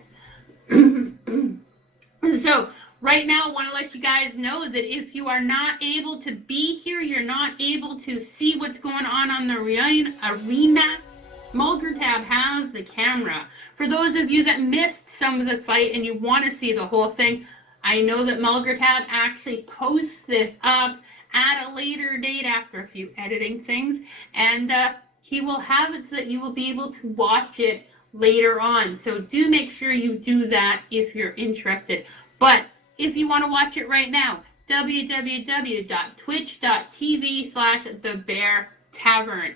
So, right now, I want to let you guys know that if you are not able to be here, you're not able to see what's going on the arena, Mulgertab has the camera. For those of you that missed some of the fight and you want to see the whole thing, I know that Mulgertab actually posts this up at a later date after a few editing things, and he will have it so that you will be able to watch it later on. So do make sure you do that if you're interested. But if you want to watch it right now, www.twitch.tv/thebeartavern.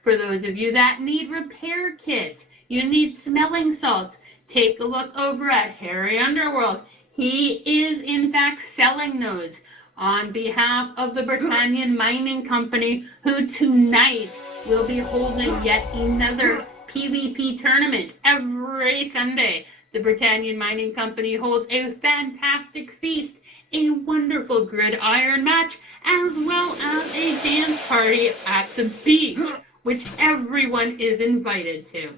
For those of you that need repair kits, you need smelling salts, take a look over at Harry Underworld. He is in fact selling those on behalf of the Britannian Mining Company, who tonight will be holding yet another PvP tournament every Sunday. The Britannian Mining Company holds a fantastic feast, a wonderful gridiron match, as well as a dance party at the beach, which everyone is invited to.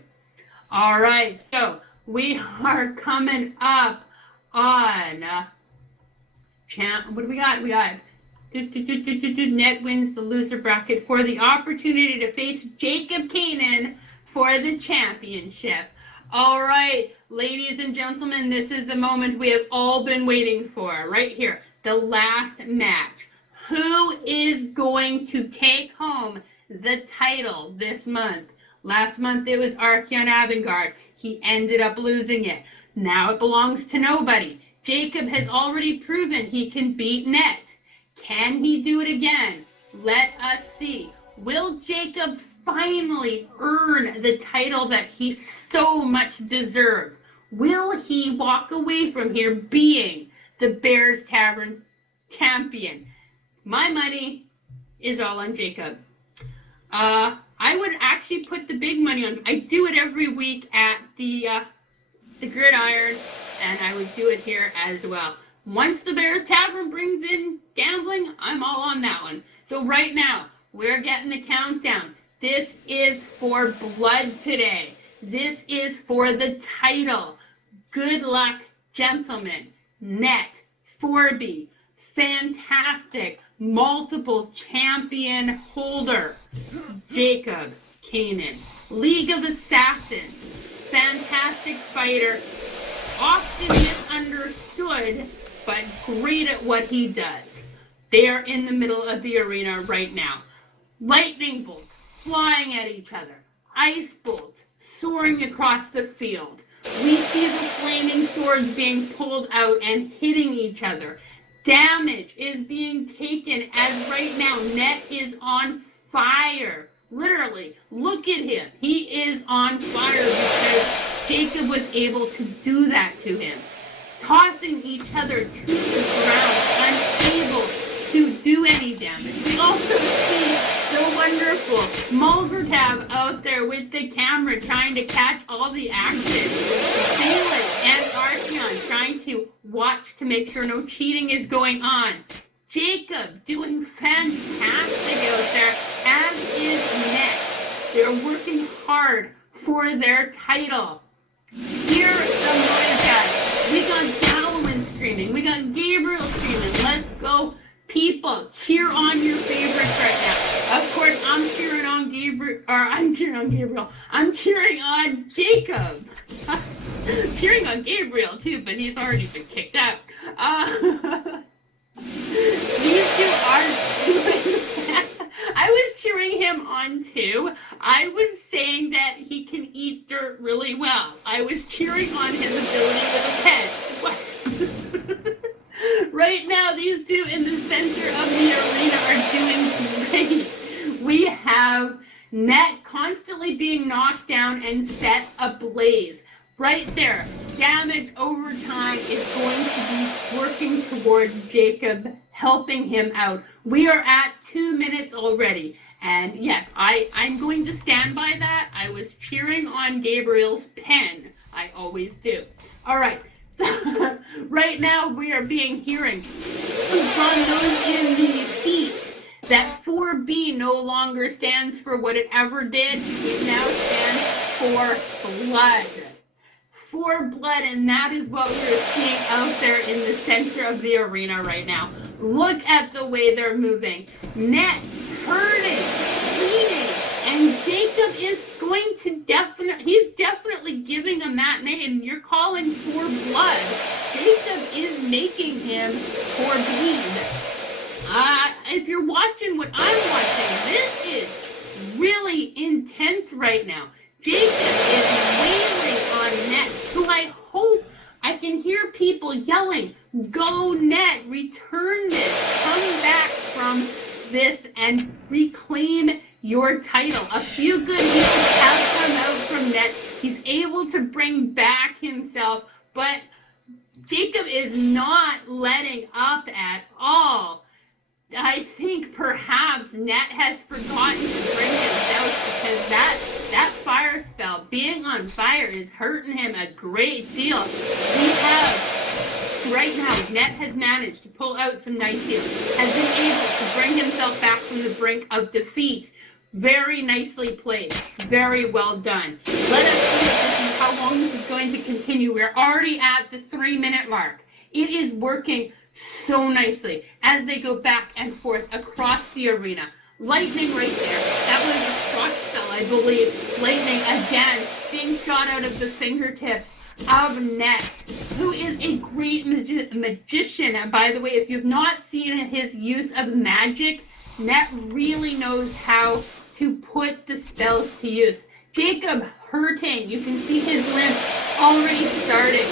All right, so we are coming up on what do we got? We got Net wins the loser bracket for the opportunity to face Jacob Kanan for the championship. All right, ladies and gentlemen, this is the moment we have all been waiting for. Right here, the last match. Who is going to take home the title this month? Last month it was Archeon Avangard. He ended up losing it. Now it belongs to nobody. Jacob has already proven he can beat Net. Can he do it again? Let us see. Will Jacob finally earn the title that he so much deserves? Will he walk away from here being the Bears Tavern champion? My money is all on Jacob. I would actually put the big money on. I do it every week at the gridiron, and I would do it here as well. Once the Bears Tavern brings in gambling, I'm all on that one. So right now, we're getting the countdown. This is for blood today. This is for the title. Good luck, gentlemen. Net, 4B, fantastic, multiple champion holder, Jacob Kanan. League of Assassins, fantastic fighter, often misunderstood, but great at what he does. They are in the middle of the arena right now. Lightning bolts flying at each other. Ice bolts soaring across the field. We see the flaming swords being pulled out and hitting each other. Damage is being taken as right now Net is on fire. Literally, look at him. He is on fire because Jacob was able to do that to him, tossing each other to the ground, unable to do any damage. We also see the wonderful Mulvertab out there with the camera trying to catch all the action. Balin and Archeon trying to watch to make sure no cheating is going on. Jacob doing fantastic out there, as is Net. They're working hard for their title. Hear some noise, guys. We got Gallowin screaming. We got Gabriel screaming. Let's go, people. Cheer on your favorites right now. Of course, I'm cheering on Gabriel. I'm cheering on Jacob. Cheering on Gabriel, too, but he's already been kicked out. These two are doing that. I was cheering him on too. I was saying that he can eat dirt really well. I was cheering on his ability with a pen. What? Right now, these two in the center of the arena are doing great. We have Net constantly being knocked down and set ablaze. Right there, damage over time is going to be working towards Jacob, helping him out. We are at 2 minutes already. And yes, I'm going to stand by that. I was cheering on Gabriel's pen. I always do. All right, so right now we are being hearing from those in the seats that 4B no longer stands for what it ever did. It now stands for blood. For blood, and that is what we're seeing out there in the center of the arena right now. Look at the way they're moving. Net hurting, bleeding, and Jacob is going to he's definitely giving him that name. You're calling for blood. Jacob is making him for bleed. If you're watching what I'm watching, this is really intense right now. Jacob is wailing on Net, who I hope I can hear people yelling, "Go Net, return this, come back from this and reclaim your title." A few good heals have come out from Net. He's able to bring back himself, but Jacob is not letting up at all. I think perhaps Net has forgotten to bring himself, because that fire spell, being on fire, is hurting him a great deal. We have, right now, Net has managed to pull out some nice heals, has been able to bring himself back from the brink of defeat. Very nicely played. Very well done. Let us see if this is how long this is going to continue. We're already at the 3-minute mark. It is working so nicely as they go back and forth across the arena. Lightning right there. That was a frost spell, I believe. Lightning again being shot out of the fingertips of Net, who is a great magician. And by the way, if you've not seen his use of magic, Net really knows how to put the spells to use. Jacob hurting. You can see his limp already starting.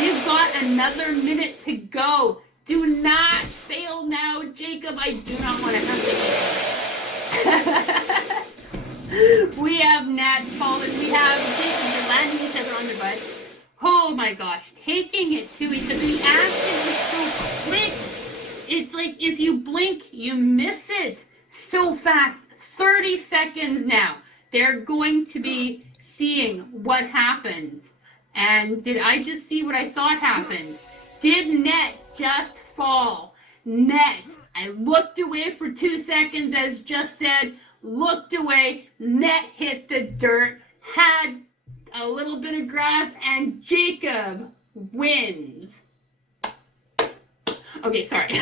We've got another minute to go. Do not fail now, Jacob. I do not want to have to. We have Nat falling. We have Jacob. They're landing each other on their butt. Oh my gosh. Taking it to each other. The action is so quick. It's like if you blink, you miss it so fast. 30 seconds now. They're going to be seeing what happens. And did I just see what I thought happened? Did Net just fall? Net. I looked away for 2 seconds, as just said. Looked away. Net hit the dirt. Had a little bit of grass. And Jacob wins. Okay, sorry.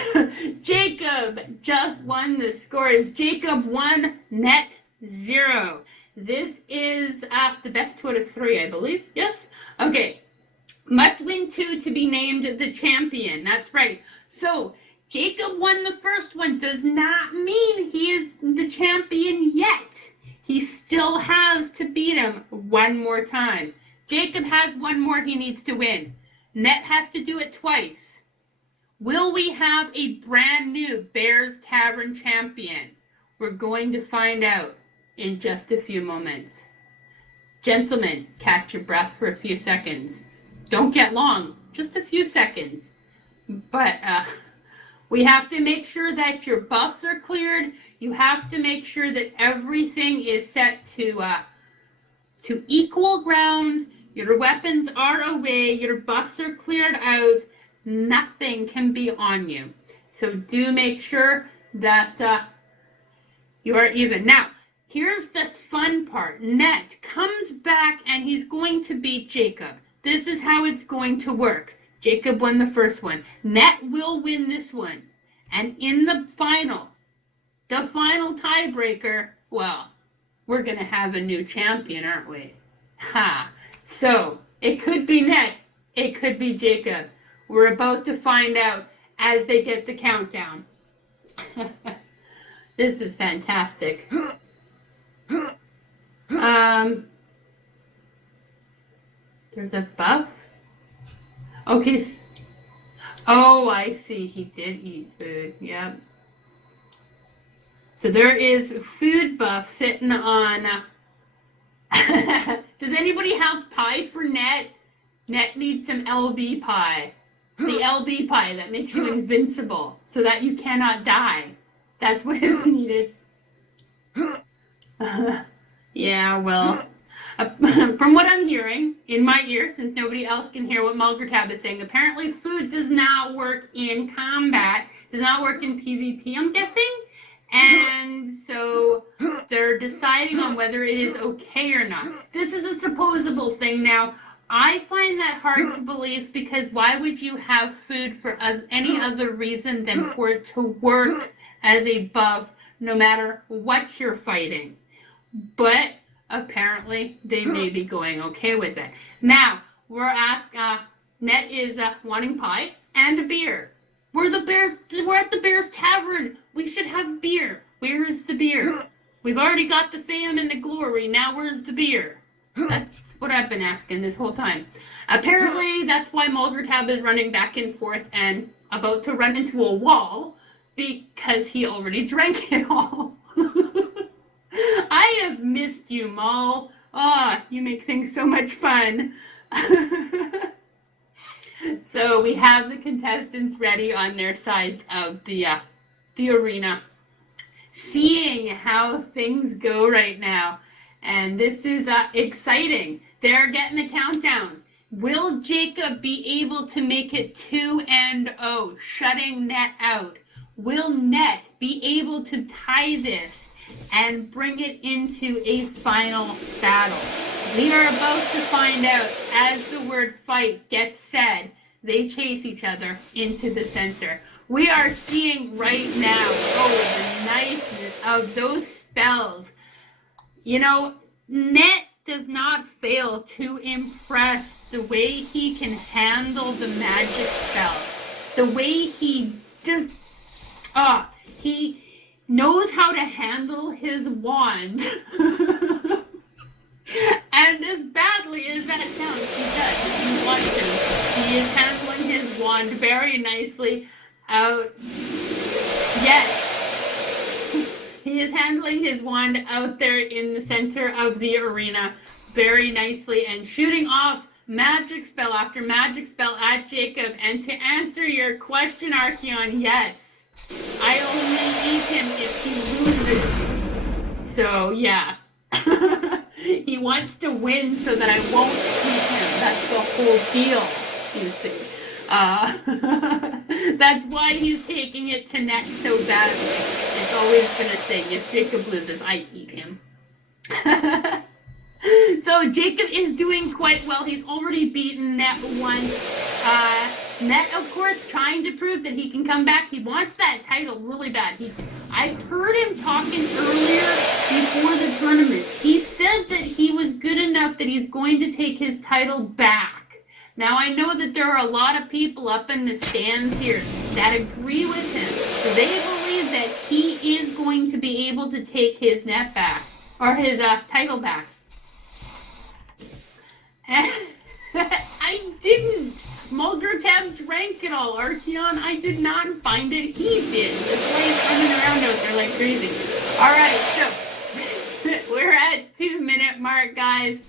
Jacob just won the scores. Jacob 1, Net 0. This is the best 2 out of 3, I believe. Yes? Okay. Must win 2 to be named the champion. That's right. So, Jacob won the first one does not mean he is the champion yet. He still has to beat him one more time. Jacob has one more he needs to win. Net has to do it twice. Will we have a brand new Bears Tavern champion? We're going to find out in just a few moments. Gentlemen, catch your breath for a few seconds. Don't get long, just a few seconds. But we have to make sure that your buffs are cleared. You have to make sure that everything is set to equal ground. Your weapons are away. Your buffs are cleared out. Nothing can be on you. So do make sure that you are even. Now, here's the fun part. Net comes back and he's going to beat Jacob. This is how it's going to work. Jacob won the first one. Net will win this one. And in the final tiebreaker, well, we're going to have a new champion, aren't we? Ha! So, it could be Net. It could be Jacob. We're about to find out as they get the countdown. This is fantastic. There's a buff. Okay. Oh, I see. He did eat food. Yep. So there is food buff sitting on. Does anybody have pie for Net? Net needs some LB pie. The LB pie that makes you invincible so that you cannot die. That's what is needed. Yeah, well, from what I'm hearing in my ear, since nobody else can hear what Mulgertab is saying, apparently food does not work in combat, does not work in PvP, I'm guessing. And so they're deciding on whether it is okay or not. This is a supposable thing. Now, I find that hard to believe because why would you have food for any other reason than for it to work as a buff no matter what you're fighting? But apparently they may be going okay with it. Now, we're asked, Net is wanting pie and a beer. We're at the Bear's Tavern. We should have beer. Where is the beer? We've already got the fame and the glory. Now where's the beer? That's what I've been asking this whole time. Apparently, that's why Mulgertab is running back and forth and about to run into a wall because he already drank it all. I have missed you, Mul. Ah, you make things so much fun. So we have the contestants ready on their sides of the arena, seeing how things go right now. And this is exciting. They're getting the countdown. Will Jacob be able to make it 2-0, shutting Net out? Will Net be able to tie this and bring it into a final battle? We are about to find out as the word fight gets said. They chase each other into the center. We are seeing right now, the niceness of those spells. You know, Net does not fail to impress the way he can handle the magic spells. The way he just, he knows how to handle his wand. And as badly as that sounds, he does. If you watch him, he is handling his wand very nicely out. Yes. He is handling his wand out there in the center of the arena very nicely and shooting off magic spell after magic spell at Jacob. And to answer your question, Archeon, yes. I only eat him if he loses. So, yeah. He wants to win so that I won't eat him. That's the whole deal, you see. That's why he's taking it to Net so badly. It's always been a thing. If Jacob loses, I eat him. So Jacob is doing quite well. He's already beaten Net once. Net, of course, trying to prove that he can come back. He wants that title really bad. I heard him talking earlier before the tournament. He said that he was good enough that he's going to take his title back. Now, I know that there are a lot of people up in the stands here that agree with him. They believe that he is going to be able to take his net back, or his title back. I didn't. Mulgertab drank it all, Archeon. I did not find it. He did. That's why he's running around out there like crazy. Alright, so we're at 2-minute mark, guys.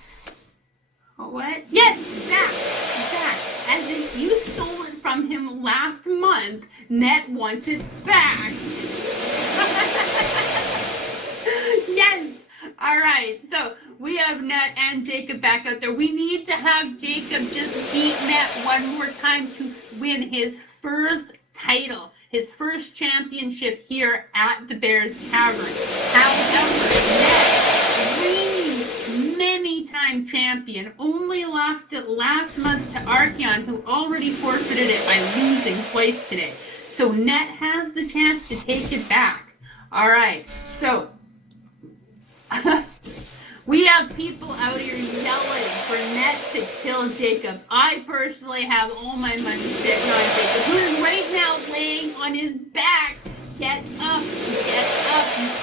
What? Yes, back. As if you stole it from him last month, Net wants it back. Yes. All right. So we have Net and Jacob back out there. We need to have Jacob just beat Net one more time to win his first title, his first championship here at the Bears Tavern. However, Net, reigning many-time champion, only lost it last month to Archeon, who already forfeited it by losing twice today. So Net has the chance to take it back. All right. So we have people out here yelling for Net to kill Jacob. I personally have all my money sitting on Jacob, who is right now laying on his back. Get up, you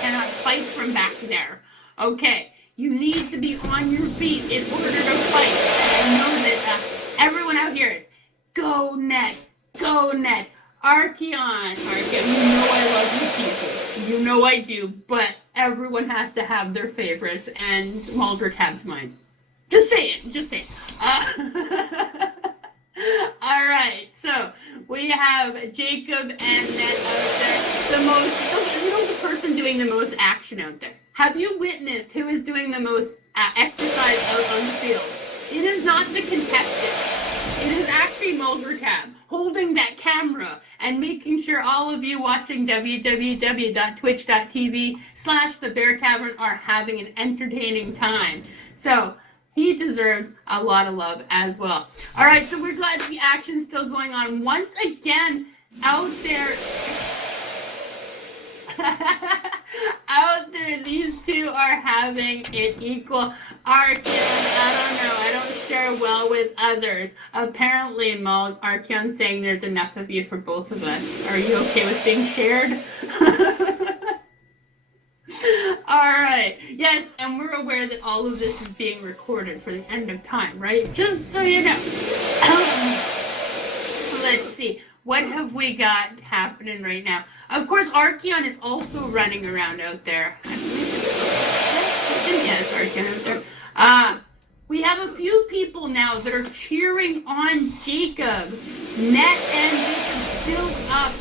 cannot fight from back there. Okay, you need to be on your feet in order to fight. And I know that everyone out here is, go Net, Archeon, you know I love you pieces. You know I do, but everyone has to have their favorites, and Mulder Tab's mine. Just saying. All right, so we have Jacob and Net out there. The person doing the most action out there. Have you witnessed who is doing the most exercise out on the field? It is not the contestants. It is actually Mulder Tab holding that camera and making sure all of you watching www.twitch.tv/thebeartavern are having an entertaining time. So he deserves a lot of love as well. All right, so we're glad the action's still going on. Once again, out there, these two are having it equal. Archeon, I don't know. I don't share well with others. Apparently, Archeon's saying there's enough of you for both of us. Are you okay with being shared? All right. Yes, and we're aware that all of this is being recorded for the end of time, right? Just so you know. Let's see. What have we got happening right now? Of course, Archeon is also running around out there. Yes, Archeon out there. We have a few people now that are cheering on Jacob. Net and Jacob still up.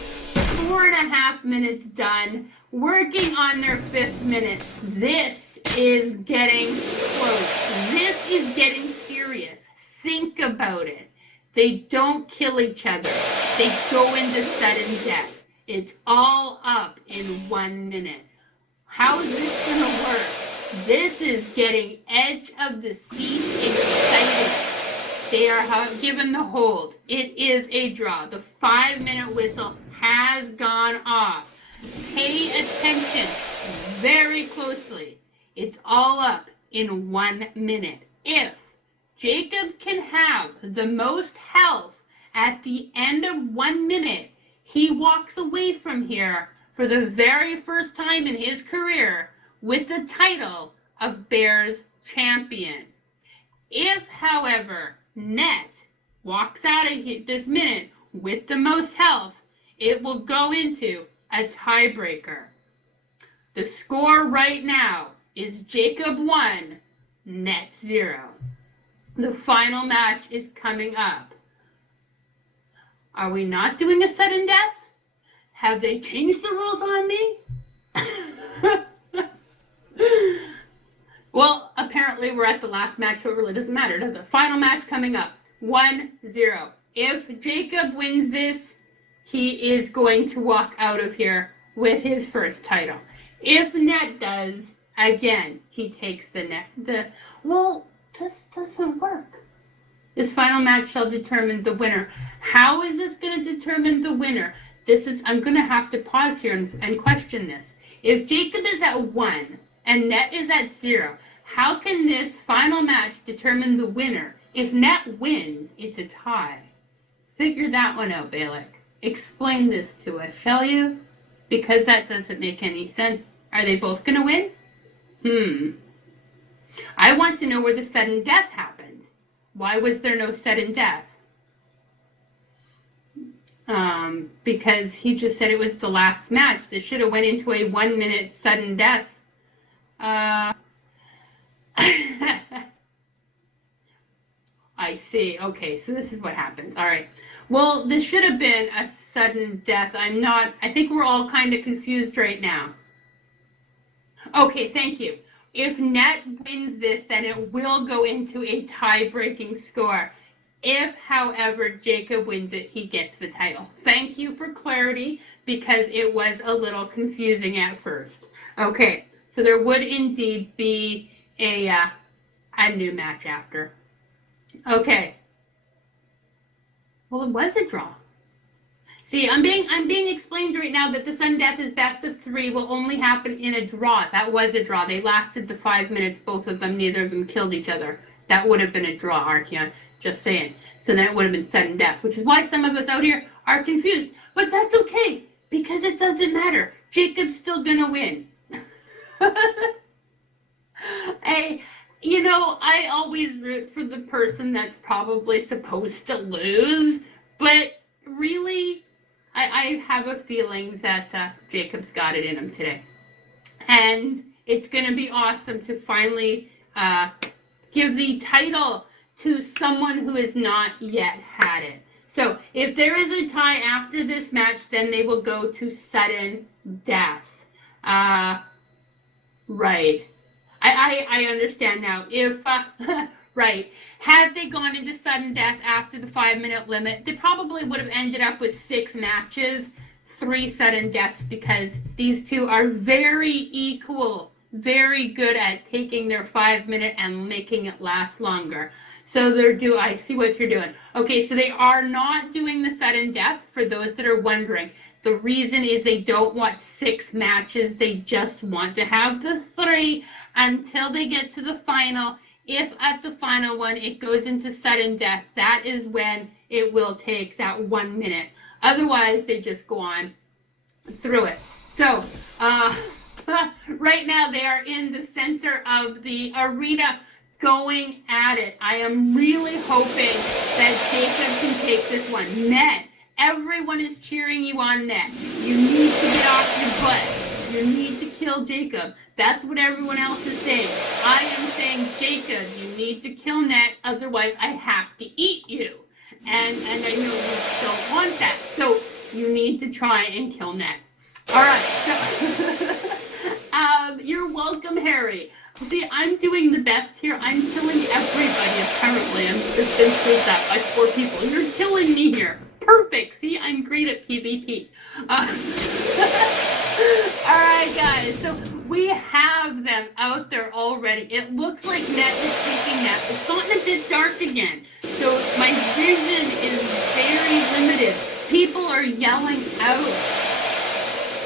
4.5 minutes done. Working on their 5th minute. This is getting close. This is getting serious. Think about it. They don't kill each other. They go into sudden death. It's all up in 1 minute. How is this going to work? This is getting edge of the seat excited. They are given the hold. It is a draw. The 5-minute whistle has gone off. Pay attention very closely. It's all up in 1 minute. If Jacob can have the most health at the end of 1 minute, he walks away from here for the very first time in his career with the title of Bears champion. If, however, Net walks out of this minute with the most health, it will go into a tiebreaker. The score right now is Jacob 1, Net 0. The final match is coming up. Are we not doing a sudden death? Have they changed the rules on me? Well, apparently we're at the last match, so it really doesn't matter, does it? Final match coming up. 1-0. If Jacob wins this, he is going to walk out of here with his first title. If Net does, again, he takes well, this doesn't work. This final match shall determine the winner. How is this going to determine the winner? I'm going to have to pause here and question this. If Jacob is at 1 and Net is at 0, how can this final match determine the winner? If Net wins, it's a tie. Figure that one out, Balak. Explain this to us, shall you? Because that doesn't make any sense. Are they both going to win? I want to know where the sudden death happened. Why was there no sudden death? Because he just said it was the last match. They should have went into a 1 minute sudden death. I see. Okay, so this is what happens. All right. Well, this should have been a sudden death. I think we're all kind of confused right now. Okay, thank you. If Net wins this, then it will go into a tie-breaking score. If, however, Jacob wins it, he gets the title. Thank you for clarity, because it was a little confusing at first. Okay, so there would indeed be a new match after. Okay. Well, it was a draw. See, I'm being explained right now that the sudden death is best of 3 will only happen in a draw. That was a draw. They lasted the 5 minutes, both of them. Neither of them killed each other. That would have been a draw, Archeon. Just saying. So then it would have been sudden death, which is why some of us out here are confused. But that's okay, because it doesn't matter. Jacob's still gonna win. Hey, you know, I always root for the person that's probably supposed to lose, but really, I have a feeling that Jacob's got it in him today. And it's going to be awesome to finally give the title to someone who has not yet had it. So if there is a tie after this match, then they will go to sudden death. Right. I understand now. If, right, had they gone into sudden death after the 5-minute limit, they probably would have ended up with 6 matches, 3 sudden deaths, because these two are very equal, very good at taking their 5-minute and making it last longer. So I see what you're doing. Okay, so they are not doing the sudden death, for those that are wondering. The reason is they don't want 6 matches. They just want to have the 3 until they get to the final. If at the final one it goes into sudden death, that is when it will take that 1 minute. Otherwise, they just go on through it. So, right now they are in the center of the arena going at it. I am really hoping that Jacob can take this one. Net, everyone is cheering you on, Net. You need to get off your butt. You need to kill Jacob. That's what everyone else is saying. I am saying, Jacob, you need to kill Net, otherwise I have to eat you. And I know you don't want that. So you need to try and kill Net. All right, so you're welcome, Harry. See, I'm doing the best here. I'm killing everybody, apparently. I've just been told that by 4 people. You're killing me here. Perfect. See, I'm great at PvP. All right, guys. So we have them out there already. It looks like Net is taking Net. It's gotten a bit dark again. So my vision is very limited. People are yelling out.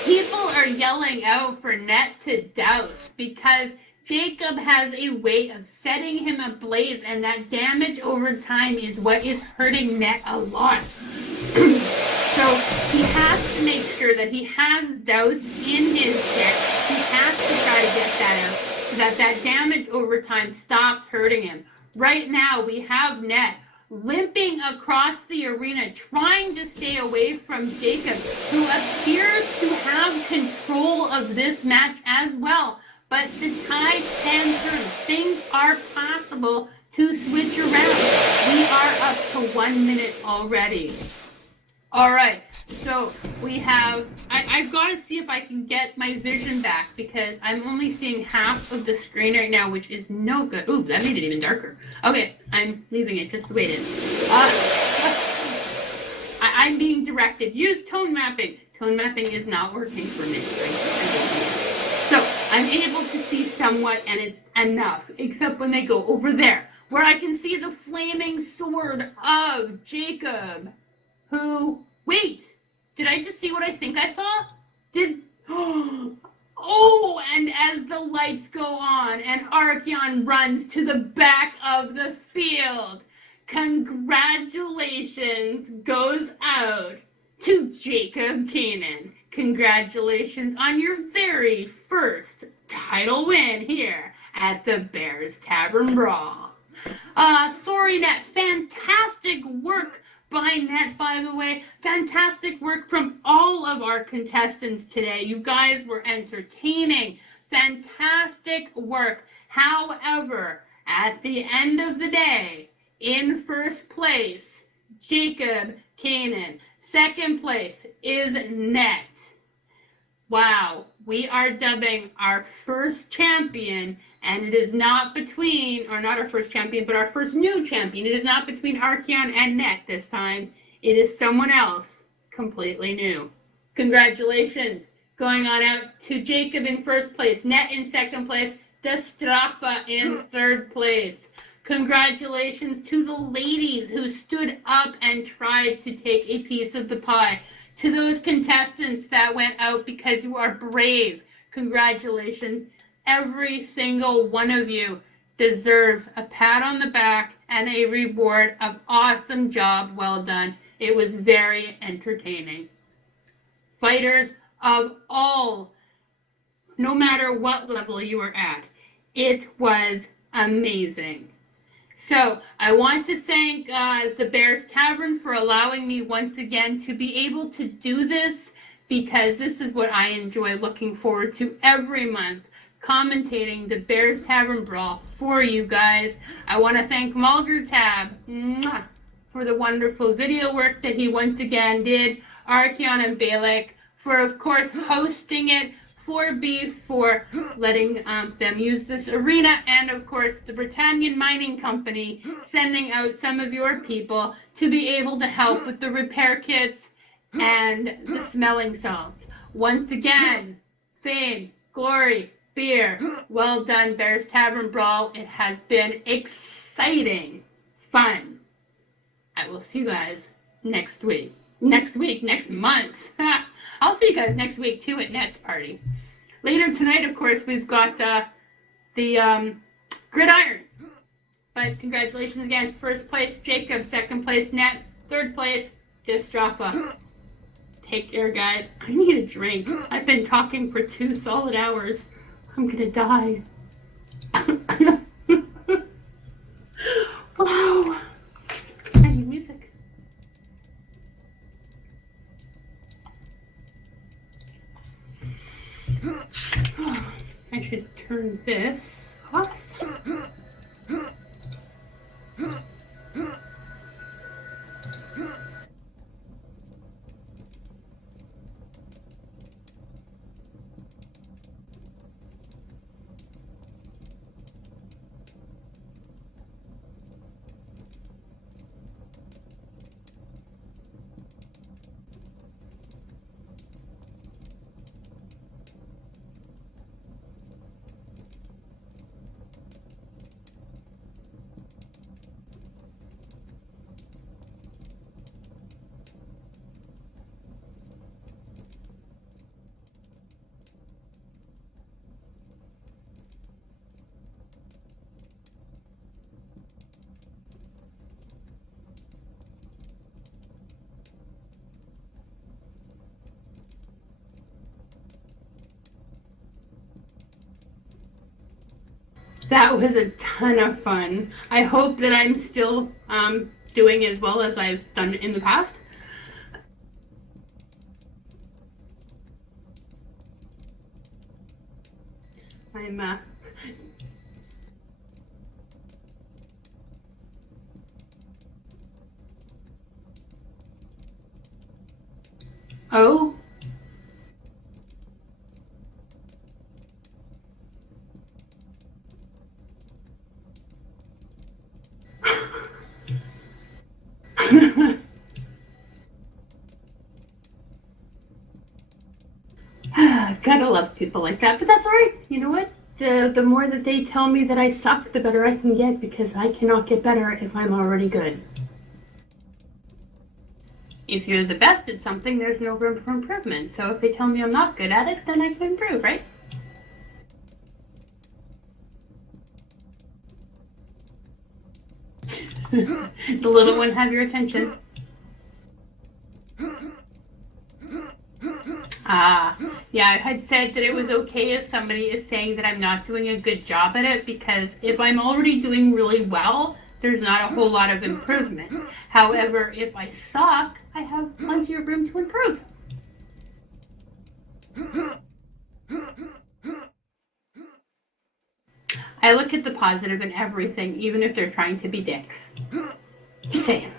People are yelling out for Net to douse because Jacob has a way of setting him ablaze, and that damage over time is what is hurting Net a lot. So he has to make sure that he has douse in his deck. He has to try to get that out so that that damage over time stops hurting him. Right now we have Net limping across the arena, trying to stay away from Jacob, who appears to have control of this match as well. But the tide can turn. Things are possible to switch around. We are up to 1 minute already. All right, so we have, I've got to see if I can get my vision back because I'm only seeing half of the screen right now, which is no good. Ooh, that made it even darker. Okay, I'm leaving it just the way it is. I'm being directed. Use tone mapping. Tone mapping is not working for me. So I'm able to see somewhat, and it's enough, except when they go over there, where I can see the flaming sword of Jacob. Who, wait, did I just see what I think I saw? Oh, and as the lights go on and Archeon runs to the back of the field, congratulations goes out to Jacob Keenan. Congratulations on your very first title win here at the Bears Tavern Brawl. Sorry, Net, fantastic work by Net, by the way. Fantastic work from all of our contestants today. You guys were entertaining. Fantastic work. However, at the end of the day, in first place, Jacob Kanan. Second place is Net. Wow, we are dubbing our first champion, and it is not between, or not our first champion, but our first new champion. It is not between Archeon and Net this time. It is someone else completely new. Congratulations going on out to Jacob in first place, Net in second place, Destrafa in third place. Congratulations to the ladies who stood up and tried to take a piece of the pie. To those contestants that went out because you are brave, congratulations. Every single one of you deserves a pat on the back and a reward of awesome job well done. It was very entertaining. Fighters of all, no matter what level you were at, it was amazing. So I want to thank the Bears Tavern for allowing me once again to be able to do this, because this is what I enjoy looking forward to every month, commentating the Bears Tavern Brawl for you guys. I want to thank Mulger Tab for the wonderful video work that he once again did, Archeon and Balak for, of course, hosting it, 4B for letting them use this arena, and of course the Britannian Mining Company sending out some of your people to be able to help with the repair kits and the smelling salts. Once again, fame, glory, beer. Well done, Bears Tavern Brawl. It has been exciting, fun. I will see you guys next week. Next month. I'll see you guys next week too at Net's party. Later tonight, of course, we've got the Gridiron. But congratulations again. First place, Jacob. Second place, Net. Third place, Distrafa. Take care, guys. I need a drink. I've been talking for 2 solid hours. I'm gonna die. Wow. I need music. I should turn this off. That was a ton of fun. I hope that I'm still doing as well as I've done in the past. I'm oh. Gotta love people like that, but that's all right. You know what? The more that they tell me that I suck, the better I can get, because I cannot get better if I'm already good. If you're the best at something, there's no room for improvement. So if they tell me I'm not good at it, then I can improve, right? The little one have your attention. Yeah, I had said that it was okay if somebody is saying that I'm not doing a good job at it, because if I'm already doing really well, there's not a whole lot of improvement. However, if I suck, I have plenty of room to improve. I look at the positive in everything, even if they're trying to be dicks. Just saying.